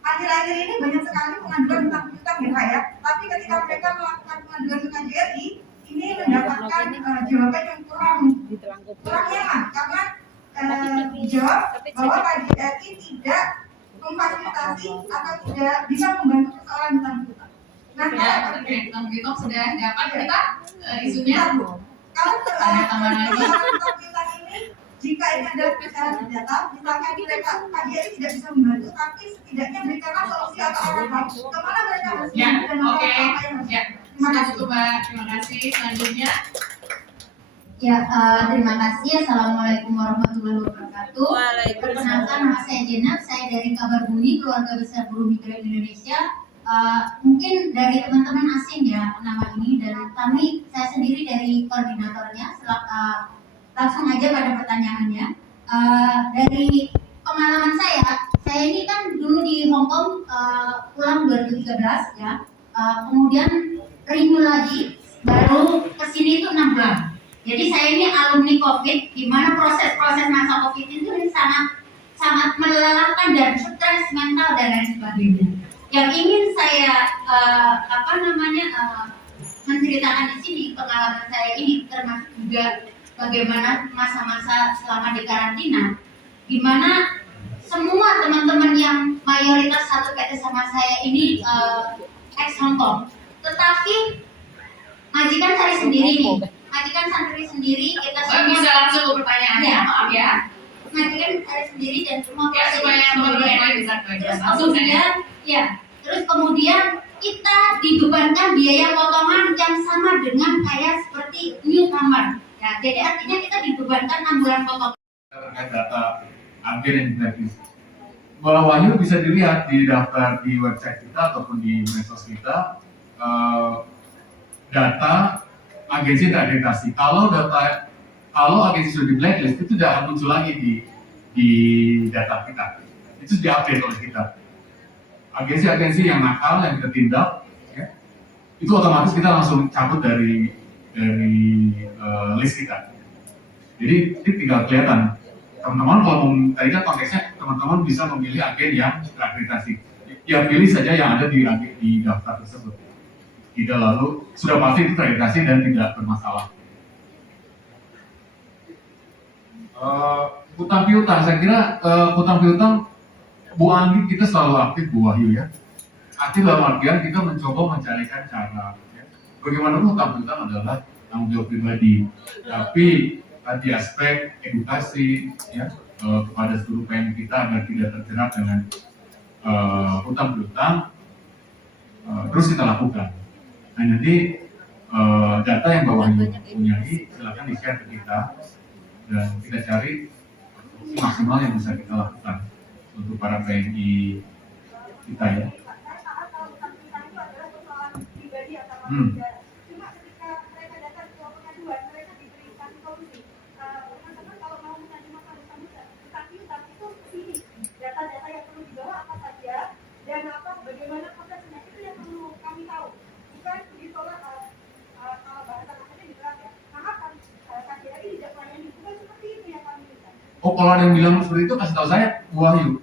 akhir-akhir ini banyak sekali pengaduan tentang piutang ya Pak ya. Tapi ketika mereka melakukan pengaduan ke KJRI, ini mendapatkan jawaban yang kurang nyaman karena dijawab bahwa KJRI tidak memfasilitasi atau tidak bisa membantu persoalan tentang piutang. Nah, tentang piutang sudah dapat kita isunya. Kalau ada tambahan lagi. piutang ini, jika ini adalah perkara data, misalkan mereka KJRI tidak bisa membantu, tapi setidaknya berikanlah solusi atau arahan kemana mereka harus Ya, dan apa oke. yang harus. Ya, Terima kasih. Mbak. Terima kasih. Selanjutnya. Ya, terima kasih. Assalamualaikum warahmatullahi wabarakatuh. Perkenalkan, nama saya Jenab. Saya dari Kabar Bumi, Keluarga Besar Buruh Migran Indonesia. Mungkin dari teman-teman asing ya nama ini, dan saya sendiri dari koordinatornya. Langsung aja pada pertanyaannya. Dari pengalaman saya ini kan dulu di Hong Kong pulang 2013 ya. Kemudian renew lagi, baru kesini itu 6 bulan. Jadi saya ini alumni COVID, di mana proses-proses masa COVID itu sangat melelahkan dan stres mental dan lain sebagainya. Yang ingin saya menceritakan di sini pengalaman saya ini, termasuk juga bagaimana masa-masa selama di karantina, di mana semua teman-teman yang mayoritas satu PT sama saya ini ex Hong Kong, tetapi majikan cari sendiri nih. Majikan santri sendiri, kita semua bisa langsung ke pertanyaannya, maaf ya. Majikan cari sendiri dan semua Supaya teman-teman lain bisa terus kemudian terus kemudian kita dibebankan biaya potongan yang sama dengan kayak seperti newcomer. Ya, jadi artinya kita dibebankan 6 bulan potongan. Terkait data agen yang gratis. Bahwa Wahyu bisa dilihat di daftar di website kita ataupun di medsos kita, data agensi terakreditasi. Kalau agensi sudah di blacklist, itu tidak akan muncul lagi di data kita. Itu diupdate oleh kita. Agensi-agensi yang nakal, yang kita tindak, ya, itu otomatis kita langsung cabut dari list kita. Jadi ini tinggal kelihatan. Teman-teman kalau tadi kan konteksnya teman-teman bisa memilih agen yang terakreditasi. Ya pilih saja yang ada di daftar tersebut. Tidak lalu sudah pasti itu terakreditasi dan tidak bermasalah. Hutang piutang, saya kira hutang piutang Bu Andi kita selalu aktif, Bu Wahyu ya. Aktif dalam artian kita mencoba mencarikan cara. Ya. Bagaimanapun hutang piutang adalah tanggung jawab pribadi, tapi tadi aspek edukasi ya kepada seluruh PM kita agar tidak terjerat dengan hutang piutang terus kita lakukan. Nah nanti data yang Mbak Wahyu punyai silakan di-share ke kita dan kita cari maksimal yang bisa kita lakukan untuk para PMI kita ya. Oh, kalau ada yang bilang seperti itu kasih tahu saya, Bu Wahyu.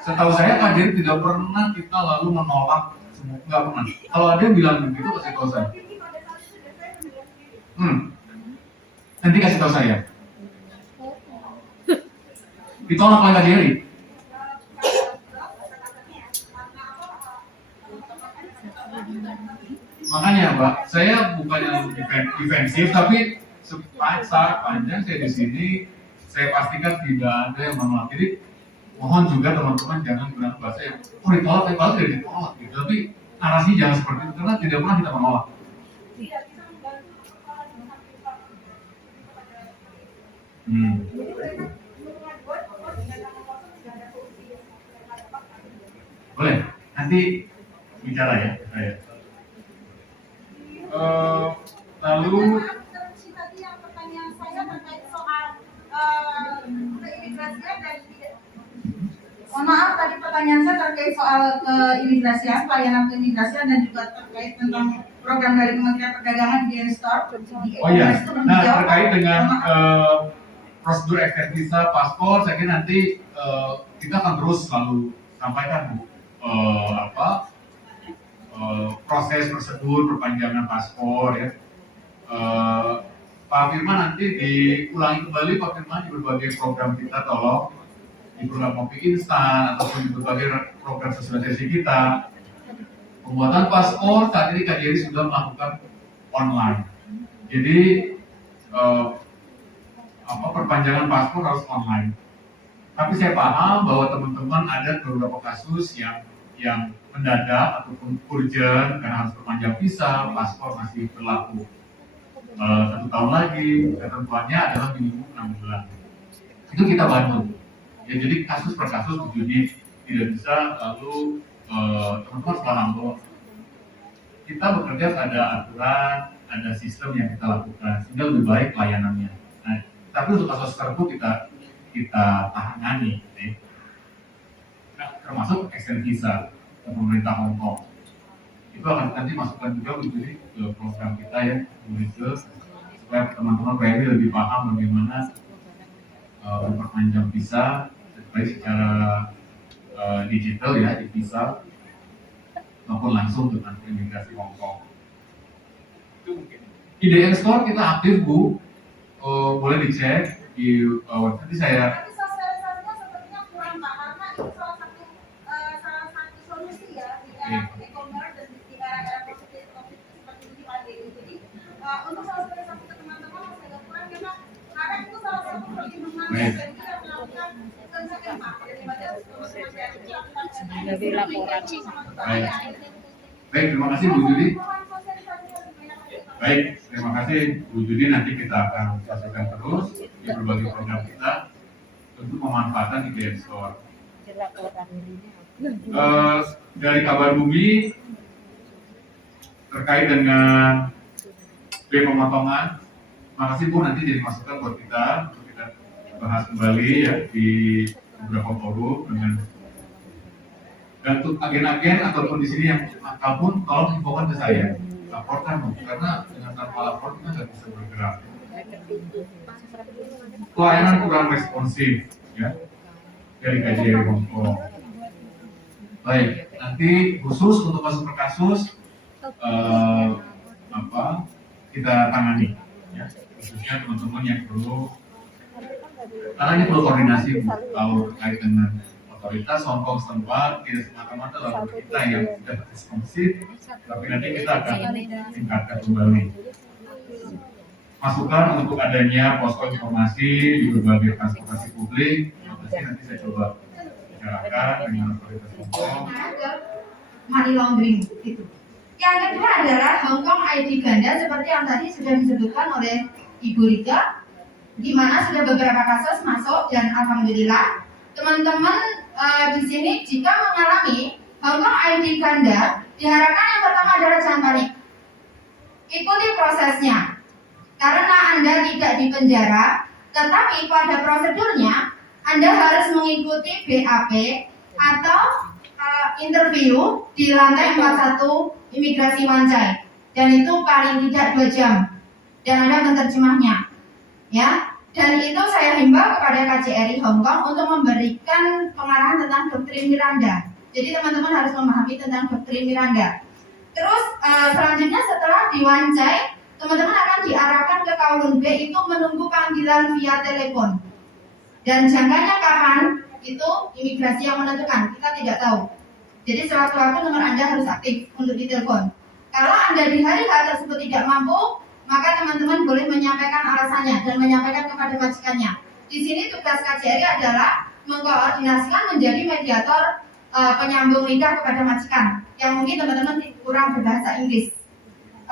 Setahu saya KJRI tidak pernah kita lalu menolak semua, nggak pernah. Kalau ada yang bilang begitu kasih tahu saya. Nanti kasih tahu saya. Ditolak oleh KJRI. Makanya Mbak, saya bukannya defensif, tapi sepanjang saya di sini, saya pastikan tidak ada yang menolak. Jadi mohon juga teman-teman jangan gunakan bahasa yang ditolak dari ditolak gitu. Tapi narasi jangan seperti itu karena tidak pernah kita menolak. Boleh, nanti bicara ya saya. Lalu tadi yang pertanyaan saya terkait soal keimigrasian dan mohon maaf tadi pertanyaan saya terkait soal keimigrasian, pelayanan keimigrasian dan juga terkait tentang program dari Kementerian Perdagangan di Store. Oh iya, nah terkait dengan prosedur ekspor visa paspor, saya kira nanti kita akan terus selalu sampaikan Bu proses prosedur perpanjangan paspor ya. Pak Firman nanti diulangi kembali Pak Firman di berbagai program kita, tolong di program kopi instan ataupun di berbagai program sosialisasi kita. Pembuatan paspor saat ini KJRI sudah melakukan online. Jadi perpanjangan paspor harus online. Tapi saya paham bahwa teman-teman ada beberapa kasus yang yang mendadak ataupun urgent karena harus perpanjang visa, paspor masih berlaku 1 tahun lagi, ketentuannya adalah minimum 6 bulan. Itu kita bantu. Ya, jadi kasus per kasus jadi tidak bisa lalu teman-teman harus paham bahwa kita bekerja pada aturan, ada sistem yang kita lakukan sehingga lebih baik layanannya. Nah, tapi untuk kasus tertentu kita tangani, nah, termasuk extend visa ke pemerintah Hong Kong. Itu akan nanti masukkan juga menjadi ke program kita ya, supaya teman-teman PMI lebih paham bagaimana memperpanjang visa baik secara digital ya, di visa maupun langsung dengan imigrasi Hong Kong. IDN Store kita aktif Bu, boleh dicek di website. Nanti saya. Tapi sosialisasinya sepertinya kurang Pak, karena itu salah satu solusi ya di era e-commerce dan di era positif COVID seperti ini Pak Dedi. Jadi untuk sosialisasi ke teman-teman masih agak kurang karena itu salah satu perlindungan yang melakukan kebijakan Pak daripada Dari laporan. Baik, terima kasih Bu Judi. Baik, terima kasih Bu Judi. Nanti kita akan sampaikan terus di berbagai program kita untuk pemanfaatan IDN Store. Dari kabar bumi terkait dengan biaya pemotongan, makasih Bu, nanti jadi masukan buat kita untuk kita bahas kembali ya di beberapa forum dengan. Dan untuk agen-agen ataupun di sini yang nakal pun tolong infokan ke saya, laporkan Bu, karena dengan tanpa lapor kita nggak bisa bergerak. Pelayanan kurang responsif ya dari KJRI Hong Kong. Baik, nanti khusus untuk kasus per kasus kita tangani ya, khususnya teman-teman yang perlu, karena ini perlu koordinasi Bu, kalau terkait dengan otoritas Hong Kong setempat, tidak semata-mata lalu kita yang tidak responsif, tapi nanti kita akan tingkatkan kembali. Masukan untuk adanya posko informasi di berbagai transportasi publik, nanti saya coba bicarakan dengan otoritas Hong Kong. Money laundering itu. Yang kedua adalah Hong Kong ID ganda seperti yang tadi sudah disebutkan oleh Ibu Rika, di mana sudah beberapa kasus masuk dan alhamdulillah teman-teman di sini jika mengalami Hong Kong ID ganda, diharapkan yang pertama adalah jangan panik. Ikuti prosesnya. Karena Anda tidak dipenjara, tetapi pada prosedurnya Anda harus mengikuti BAP atau interview di lantai 41 imigrasi Wan Chai, dan itu paling tidak 2 jam, dan Anda menerjemahnya, ya. Dan itu saya himbau kepada KJRI Hong Kong untuk memberikan pengarahan tentang doktrin Miranda. Jadi teman-teman harus memahami tentang doktrin Miranda. Terus selanjutnya setelah di Wan Chai, teman-teman akan diarahkan ke Kowloon Bay, itu menunggu panggilan via telepon. Dan jangkanya kapan, itu imigrasi yang menentukan, kita tidak tahu. Jadi sewaktu-waktu nomor Anda harus aktif untuk ditelepon. Kalau Anda di hari-hari tersebut tidak mampu, maka teman-teman boleh menyampaikan alasannya dan menyampaikan kepada majikannya. Di sini tugas KJRI adalah mengkoordinasikan menjadi mediator penyambung lidah kepada majikan yang mungkin teman-teman kurang berbahasa Inggris.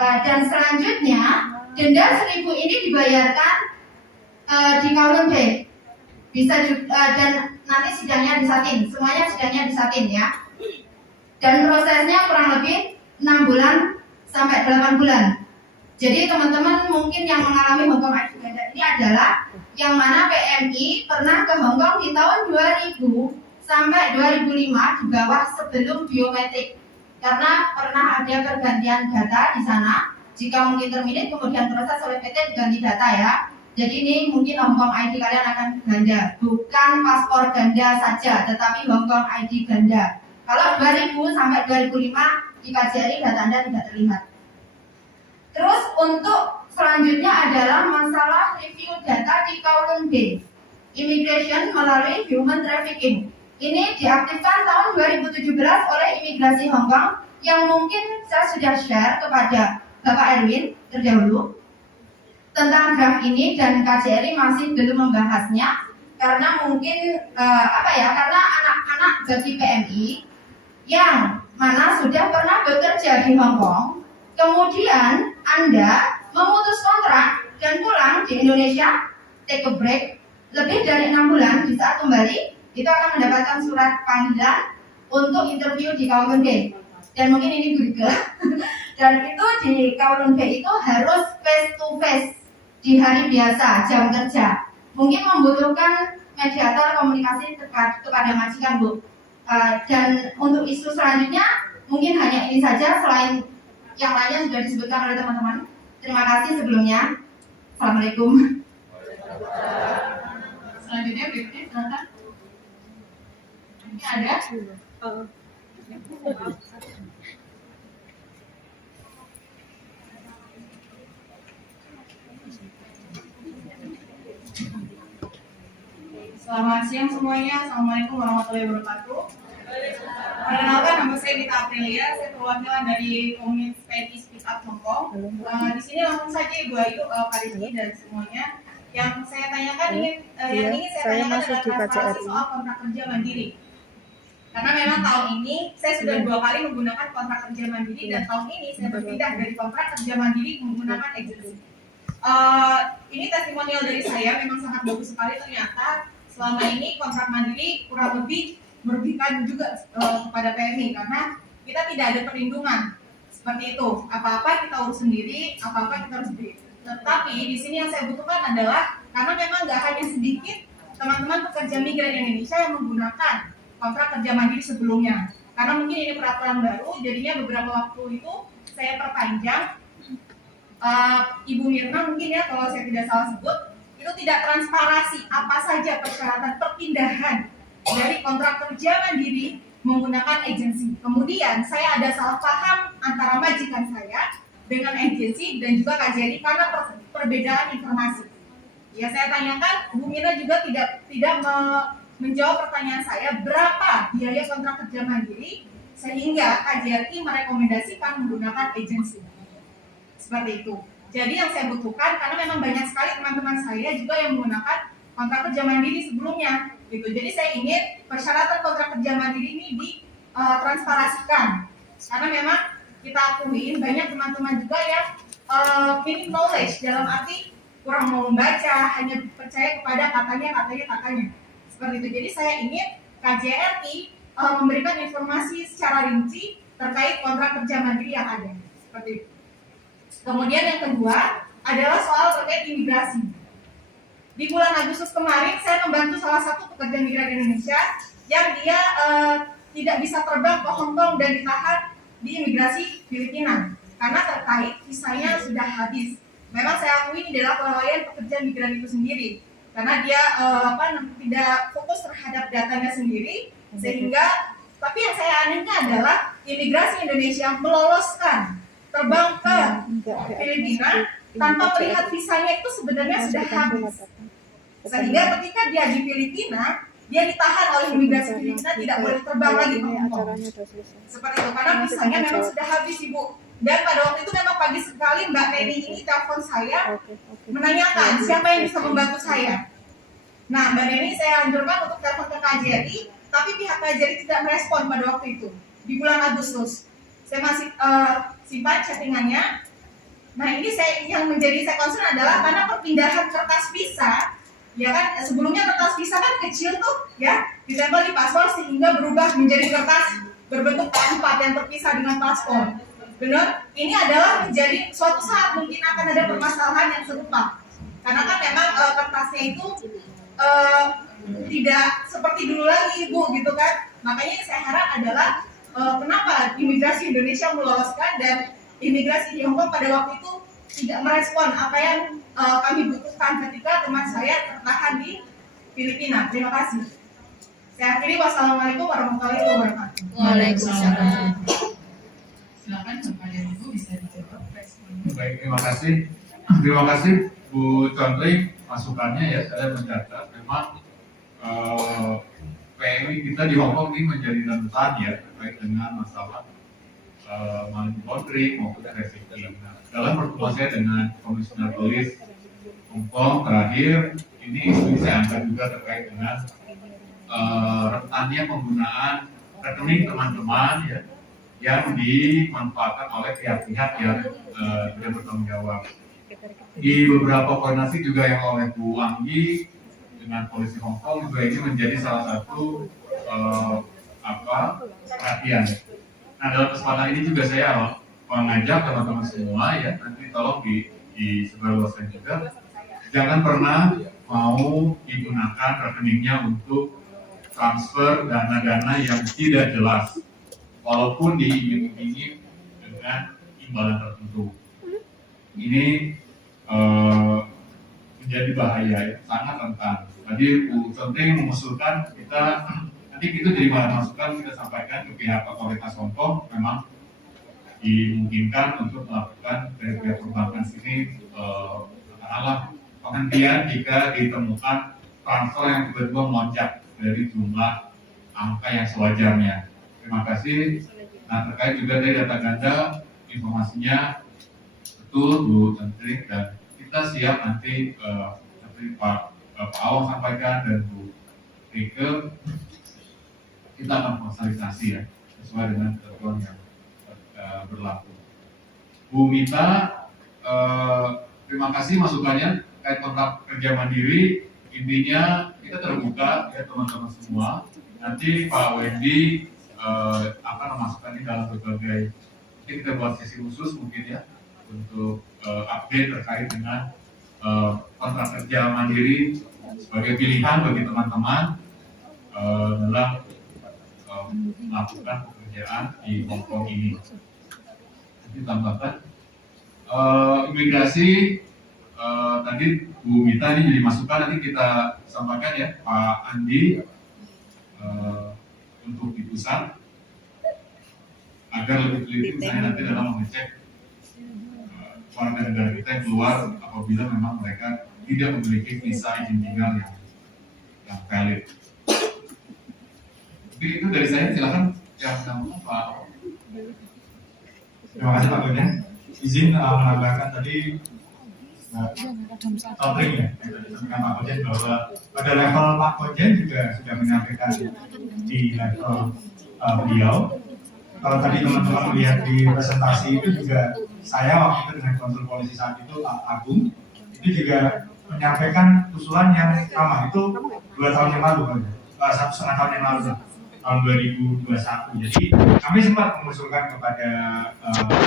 Dan selanjutnya denda 1.000 ini dibayarkan di Kowloon Bay. Bisa juga, dan nanti sidangnya di Satin, semuanya sidangnya di Satin ya. Dan prosesnya kurang lebih 6 bulan sampai 8 bulan. Jadi teman-teman mungkin yang mengalami Hong Kong ID ganda ini adalah yang mana PMI pernah ke Hong Kong di tahun 2000 sampai 2005 di bawah sebelum biometrik. Karena pernah ada pergantian data di sana. Jika mungkin terminate kemudian proses oleh PT diganti data ya. Jadi ini mungkin Hong Kong ID kalian akan ganda, bukan paspor ganda saja, tetapi Hong Kong ID ganda. Kalau 2000 sampai 2005 di KJRI data Anda tidak terlihat. Terus untuk selanjutnya adalah masalah review data di Kowloon Bay. Immigration melalui human trafficking. Ini diaktifkan tahun 2017 oleh imigrasi Hong Kong yang mungkin saya sudah share kepada Bapak Erwin terdahulu tentang draft ini, dan KJRI masih belum membahasnya karena mungkin karena anak-anak bagi PMI yang mana sudah pernah bekerja di Hong Kong, kemudian Anda memutus kontrak dan pulang di Indonesia, take a break lebih dari 6 bulan, di saat kembali itu akan mendapatkan surat panggilan untuk interview di Kowloon Bay. Dan mungkin ini Google. Dan itu di Kowloon Bay itu harus face to face di hari biasa, jam kerja. Mungkin membutuhkan mediator komunikasi kepada majikan, Bu. Dan untuk isu selanjutnya mungkin hanya ini saja, selain yang lainnya sudah disebutkan oleh teman-teman. Terima kasih sebelumnya. Assalamualaikum. Selanjutnya berikutnya silakan. Ini ada. Selamat siang semuanya. Assalamualaikum warahmatullahi wabarakatuh. Perkenalkan, nama saya Dita Aprilia. Saya perwakilan dari komunitas PNI Speak Up Hong Kong. Di sini langsung saja Ibu Ayu, Pak Rizky dan semuanya. Yang saya tanyakan yang ingin saya tanyakan adalah transparansi soal kontrak kerja mandiri. Karena memang tahun ini saya sudah 2 kali menggunakan kontrak kerja mandiri dan tahun ini saya berpindah dari kontrak kerja mandiri menggunakan agensi. Ini testimonial dari saya, memang sangat bagus sekali ternyata. Selama ini kontrak mandiri kurang lebih merugikan juga kepada PMI karena kita tidak ada perlindungan seperti itu. Apa-apa kita urus sendiri, apa-apa kita urus sendiri. Tetapi di sini yang saya butuhkan adalah karena memang nggak hanya sedikit teman-teman pekerja migran Indonesia yang menggunakan kontrak kerja mandiri sebelumnya. Karena mungkin ini peraturan baru, jadinya beberapa waktu itu saya perpanjang. Ibu Mirna mungkin ya kalau saya tidak salah sebut, itu tidak transparansi apa saja persyaratan perpindahan dari kontrak kerja mandiri menggunakan agensi. Kemudian saya ada salah paham antara majikan saya dengan agensi dan juga KJRI karena perbedaan informasi. Ya saya tanyakan, Bu Mirna juga tidak menjawab pertanyaan saya berapa biaya kontrak kerja mandiri sehingga KJRI merekomendasikan menggunakan agensi. Seperti itu. Jadi yang saya butuhkan, karena memang banyak sekali teman-teman saya juga yang menggunakan kontrak kerja mandiri sebelumnya, gitu. Jadi saya ingin persyaratan kontrak kerja mandiri ini ditransparasikan, karena memang kita akuin banyak teman-teman juga yang minim knowledge dalam arti kurang mau membaca, hanya percaya kepada katanya. Seperti itu. Jadi saya ingin KJRI memberikan informasi secara rinci terkait kontrak kerja mandiri yang ada. Seperti itu. Kemudian yang kedua adalah soal terkait imigrasi. Di bulan Agustus kemarin saya membantu salah satu pekerja migran Indonesia yang dia tidak bisa terbang ke Hong Kong dan ditahan di imigrasi Filipina karena terkait visanya sudah habis. Memang saya akui ini adalah kelalaian pekerja migran itu sendiri karena dia tidak fokus terhadap datanya sendiri sehingga. Tapi yang saya anehnya adalah imigrasi Indonesia meloloskan terbang ke Filipina tanpa melihat visanya itu sebenarnya sudah habis. Sehingga ketika dia di Filipina, dia ditahan oleh imigrasi Filipina tidak boleh terbang lagi ke Hong Kong. Seperti itu, karena visanya memang sudah habis Ibu. Dan pada waktu itu memang pagi sekali Mbak Neni ini telepon saya menanyakan siapa yang bisa membantu saya. Nah Mbak Neni saya anjurkan untuk telepon ke KJRI, tapi pihak KJRI tidak merespon pada waktu itu di bulan Agustus. Saya masih simpan chattingannya. Nah ini yang menjadi saya concern adalah karena perpindahan kertas visa, ya kan sebelumnya kertas visa kan kecil tuh, ya ditempel di paspor sehingga berubah menjadi kertas berbentuk A4 yang terpisah dengan paspor. Benar? Ini adalah menjadi suatu saat mungkin akan ada permasalahan yang serupa. Karena kan memang kertasnya itu tidak seperti dulu lagi Bu, gitu kan? Makanya yang saya harap adalah kenapa imigrasi Indonesia meloloskan dan imigrasi di Hong Kong pada waktu itu tidak merespon apa yang kami butuhkan ketika teman saya tertahan di Filipina. Terima kasih. Saya akhiri, wassalamualaikum warahmatullahi wabarakatuh. Waalaikumsalam. Silakan Bapak dan Ibu bisa dijawab responnya. Baik, terima kasih Bu Conri masukannya ya. Saya mencatat memang PMI kita di Hongkong ini menjadi rentan ya terkait dengan masalah money laundering maupun trafficking. Nah, dalam pertemuan saya dengan Komisioner Polis Hongkong terakhir, ini isu saya angkat juga terkait dengan rentannya penggunaan rekening teman-teman ya yang dimanfaatkan oleh pihak-pihak yang tidak bertanggung jawab. Di beberapa koordinasi juga yang oleh Bu Anggi dengan polisi Hong Kong juga ini menjadi salah satu perhatian. Nah, dalam kesempatan ini juga saya mengajak teman-teman semua ya, nanti tolong disebarluaskan juga, jangan pernah mau digunakan rekeningnya untuk transfer dana-dana yang tidak jelas, walaupun diiming-imingi dengan imbalan tertentu. Ini menjadi bahaya, ya, sangat rentan. Tadi Bu Conting mengusulkan kita nanti itu dari mana masukan kita sampaikan ke pihak otoritas Hong Kong, memang dimungkinkan untuk melakukan dari pihak perbankan sini katakanlah penghentian jika ditemukan transfer yang tiba-tiba melonjak dari jumlah angka yang sewajarnya. Terima kasih. Nah, terkait juga dari data ganda informasinya betul Bu Conting, dan kita siap nanti seperti Pak Awang sampaikan dan Bu Rike, kita akan konsolidasi ya sesuai dengan ketentuan yang berlaku. Bu Mita, terima kasih masukannya terkait kontrak kerja mandiri. Intinya kita terbuka ya teman-teman semua. Nanti Pak Wendy akan memasukkan ini dalam berbagai. Nanti kita buat sesi khusus mungkin ya untuk update terkait dengan kontrak kerja mandiri sebagai pilihan bagi teman-teman dalam melakukan pekerjaan di Hong Kong ini. Nanti tambahkan imigrasi tadi Bu Mita ini jadi masukan, nanti kita sampaikan ya Pak Andi untuk di pusat agar lebih teliti misalnya nanti dalam mengecek warga negara kita yang keluar apabila memang mereka tidak memiliki visa izin tinggal yang valid. Mungkin itu dari saya, silakan yang ngomong Pak. Terima kasih Pak Gojek. Izin menambahkan tadi topik ya, yang tadi disampaikan Pak Gojek bahwa pada level Pak Gojek juga sudah menyampaikan di level beliau. Kalau tadi teman-teman melihat di presentasi itu juga saya waktu itu dengan konsul polisi saat itu Pak Agung itu juga menyampaikan usulan yang sama itu 2 tahun yang lalu, 1,5 tahun yang lalu. Tahun 2021. Jadi kami sempat mengusulkan kepada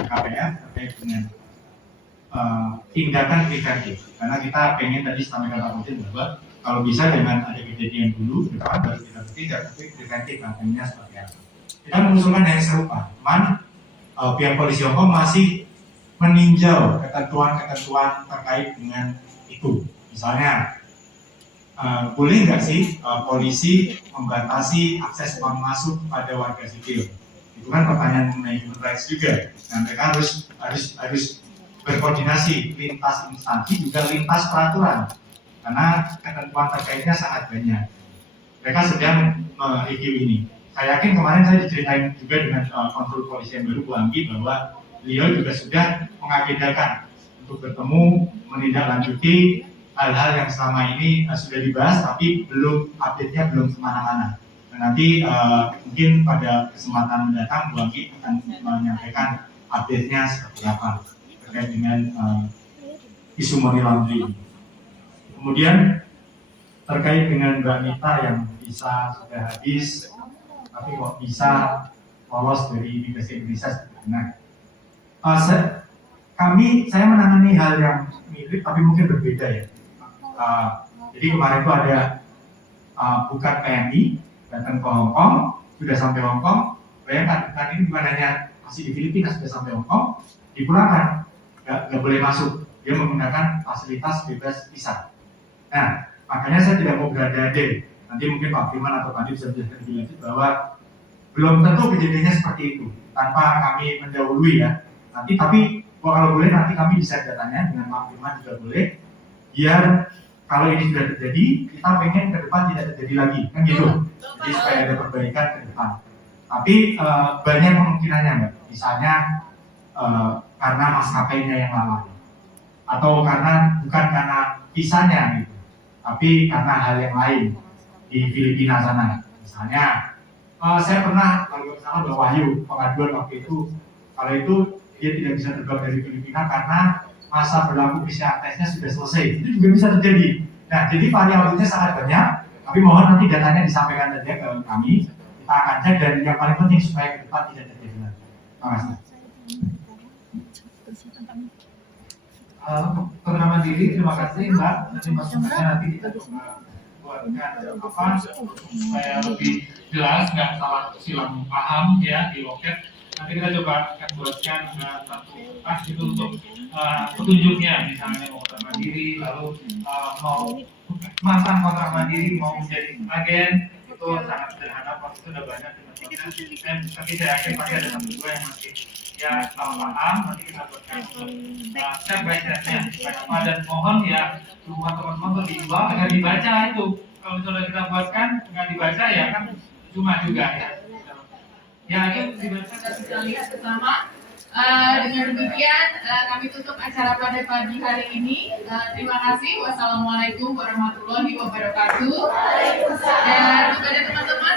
KPA terkait dengan tindakan preventif, karena kita pengen tadi sampaikan Pak Mungkin bahwa kalau bisa jangan ada kejadian dulu depan baru kita bertindak, tapi preventif nantinya seperti apa. Kita mengusulkan yang serupa, pihak polisi Hong Kong masih meninjau ketentuan-ketentuan terkait dengan itu. Misalnya boleh nggak sih polisi membatasi akses uang masuk pada warga sipil? Itu kan pertanyaan mengenai human rights juga. Nah, mereka harus berkoordinasi lintas instansi juga lintas peraturan, karena ketentuan terkaitnya sangat banyak. Mereka sedang mereview ini. Saya yakin kemarin saya diceritain juga dengan kontrol polisi yang baru Bu Anggi bahwa beliau juga sudah mengagendakan untuk bertemu menindaklanjuti hal-hal yang selama ini sudah dibahas tapi update-nya belum kemana-mana. Dan nanti mungkin pada kesempatan mendatang Bu Anggi akan menyampaikan update-nya seperti apa terkait dengan isu money laundering. Kemudian terkait dengan Mbak Mita yang visa sudah habis tapi kok bisa lolos dari imigrasi Indonesia seperti ini. Saya menangani hal yang mirip tapi mungkin berbeda ya. Jadi kemarin itu ada bukan PMI datang ke Hong Kong, sudah sampai Hong Kong. Bayangkan, kan ini bukan hanya masih di Filipina, sudah sampai Hong Kong, dipulangkan, nggak boleh masuk. Dia menggunakan fasilitas bebas visa. Nah, makanya saya tidak mau berada-ada. Nanti mungkin Pak Firman atau Pak Andi bisa menjelaskan lebih lanjut bahwa belum tentu kejadiannya seperti itu, tanpa kami mendahului ya. Tapi kalau boleh nanti kami bisa datanya dengan Pak Firman juga boleh, biar kalau ini sudah terjadi, kita pengen ke depan tidak terjadi lagi, kan gitu. Jadi supaya ada perbaikan ke depan. Tapi banyak kemungkinannya Mbak. Misalnya karena maskapainya yang lalai, atau bukan karena visanya gitu, tapi karena hal yang lain di Filipina sana. Misalnya Saya pernah kalau bersama Mbak Wahyu pengaduan waktu itu, kalau itu dia tidak bisa terbang dari Filipina karena masa berlaku PCR testnya sudah selesai. Itu juga bisa terjadi. Nah, jadi variabelnya sangat banyak. Tapi mohon nanti datanya disampaikan saja ke kami. Kita akan cek dan yang paling penting supaya ke depan tidak terjadi lagi. Terima kasih. Keterangan mandiri, terima kasih Mbak. Nanti masukannya nanti kita coba buatkan apa supaya lebih jelas, nggak salah silang paham ya di loket. Nanti kita coba akan buatkan satu itu untuk petunjuknya, misalnya mau kontrak mandiri, lalu mau mantan kontrak mandiri mau menjadi agen, itu sangat sederhana, proses sudah banyak kita proses. Dan tapi saya yakin pasti ada satu dua yang masih ya salah paham. Nanti kita buatkan untuk step by stepnya dan mohon ya semua teman-teman diimbau agar dibaca itu. Kalau sudah kita buatkan nggak dibaca ya kan cuma juga ya. Ya, itu dibaca kita lihat bersama. Dengan demikian kami tutup acara pada pagi hari ini. Terima kasih. Wassalamualaikum warahmatullahi wabarakatuh. Dan kepada teman-teman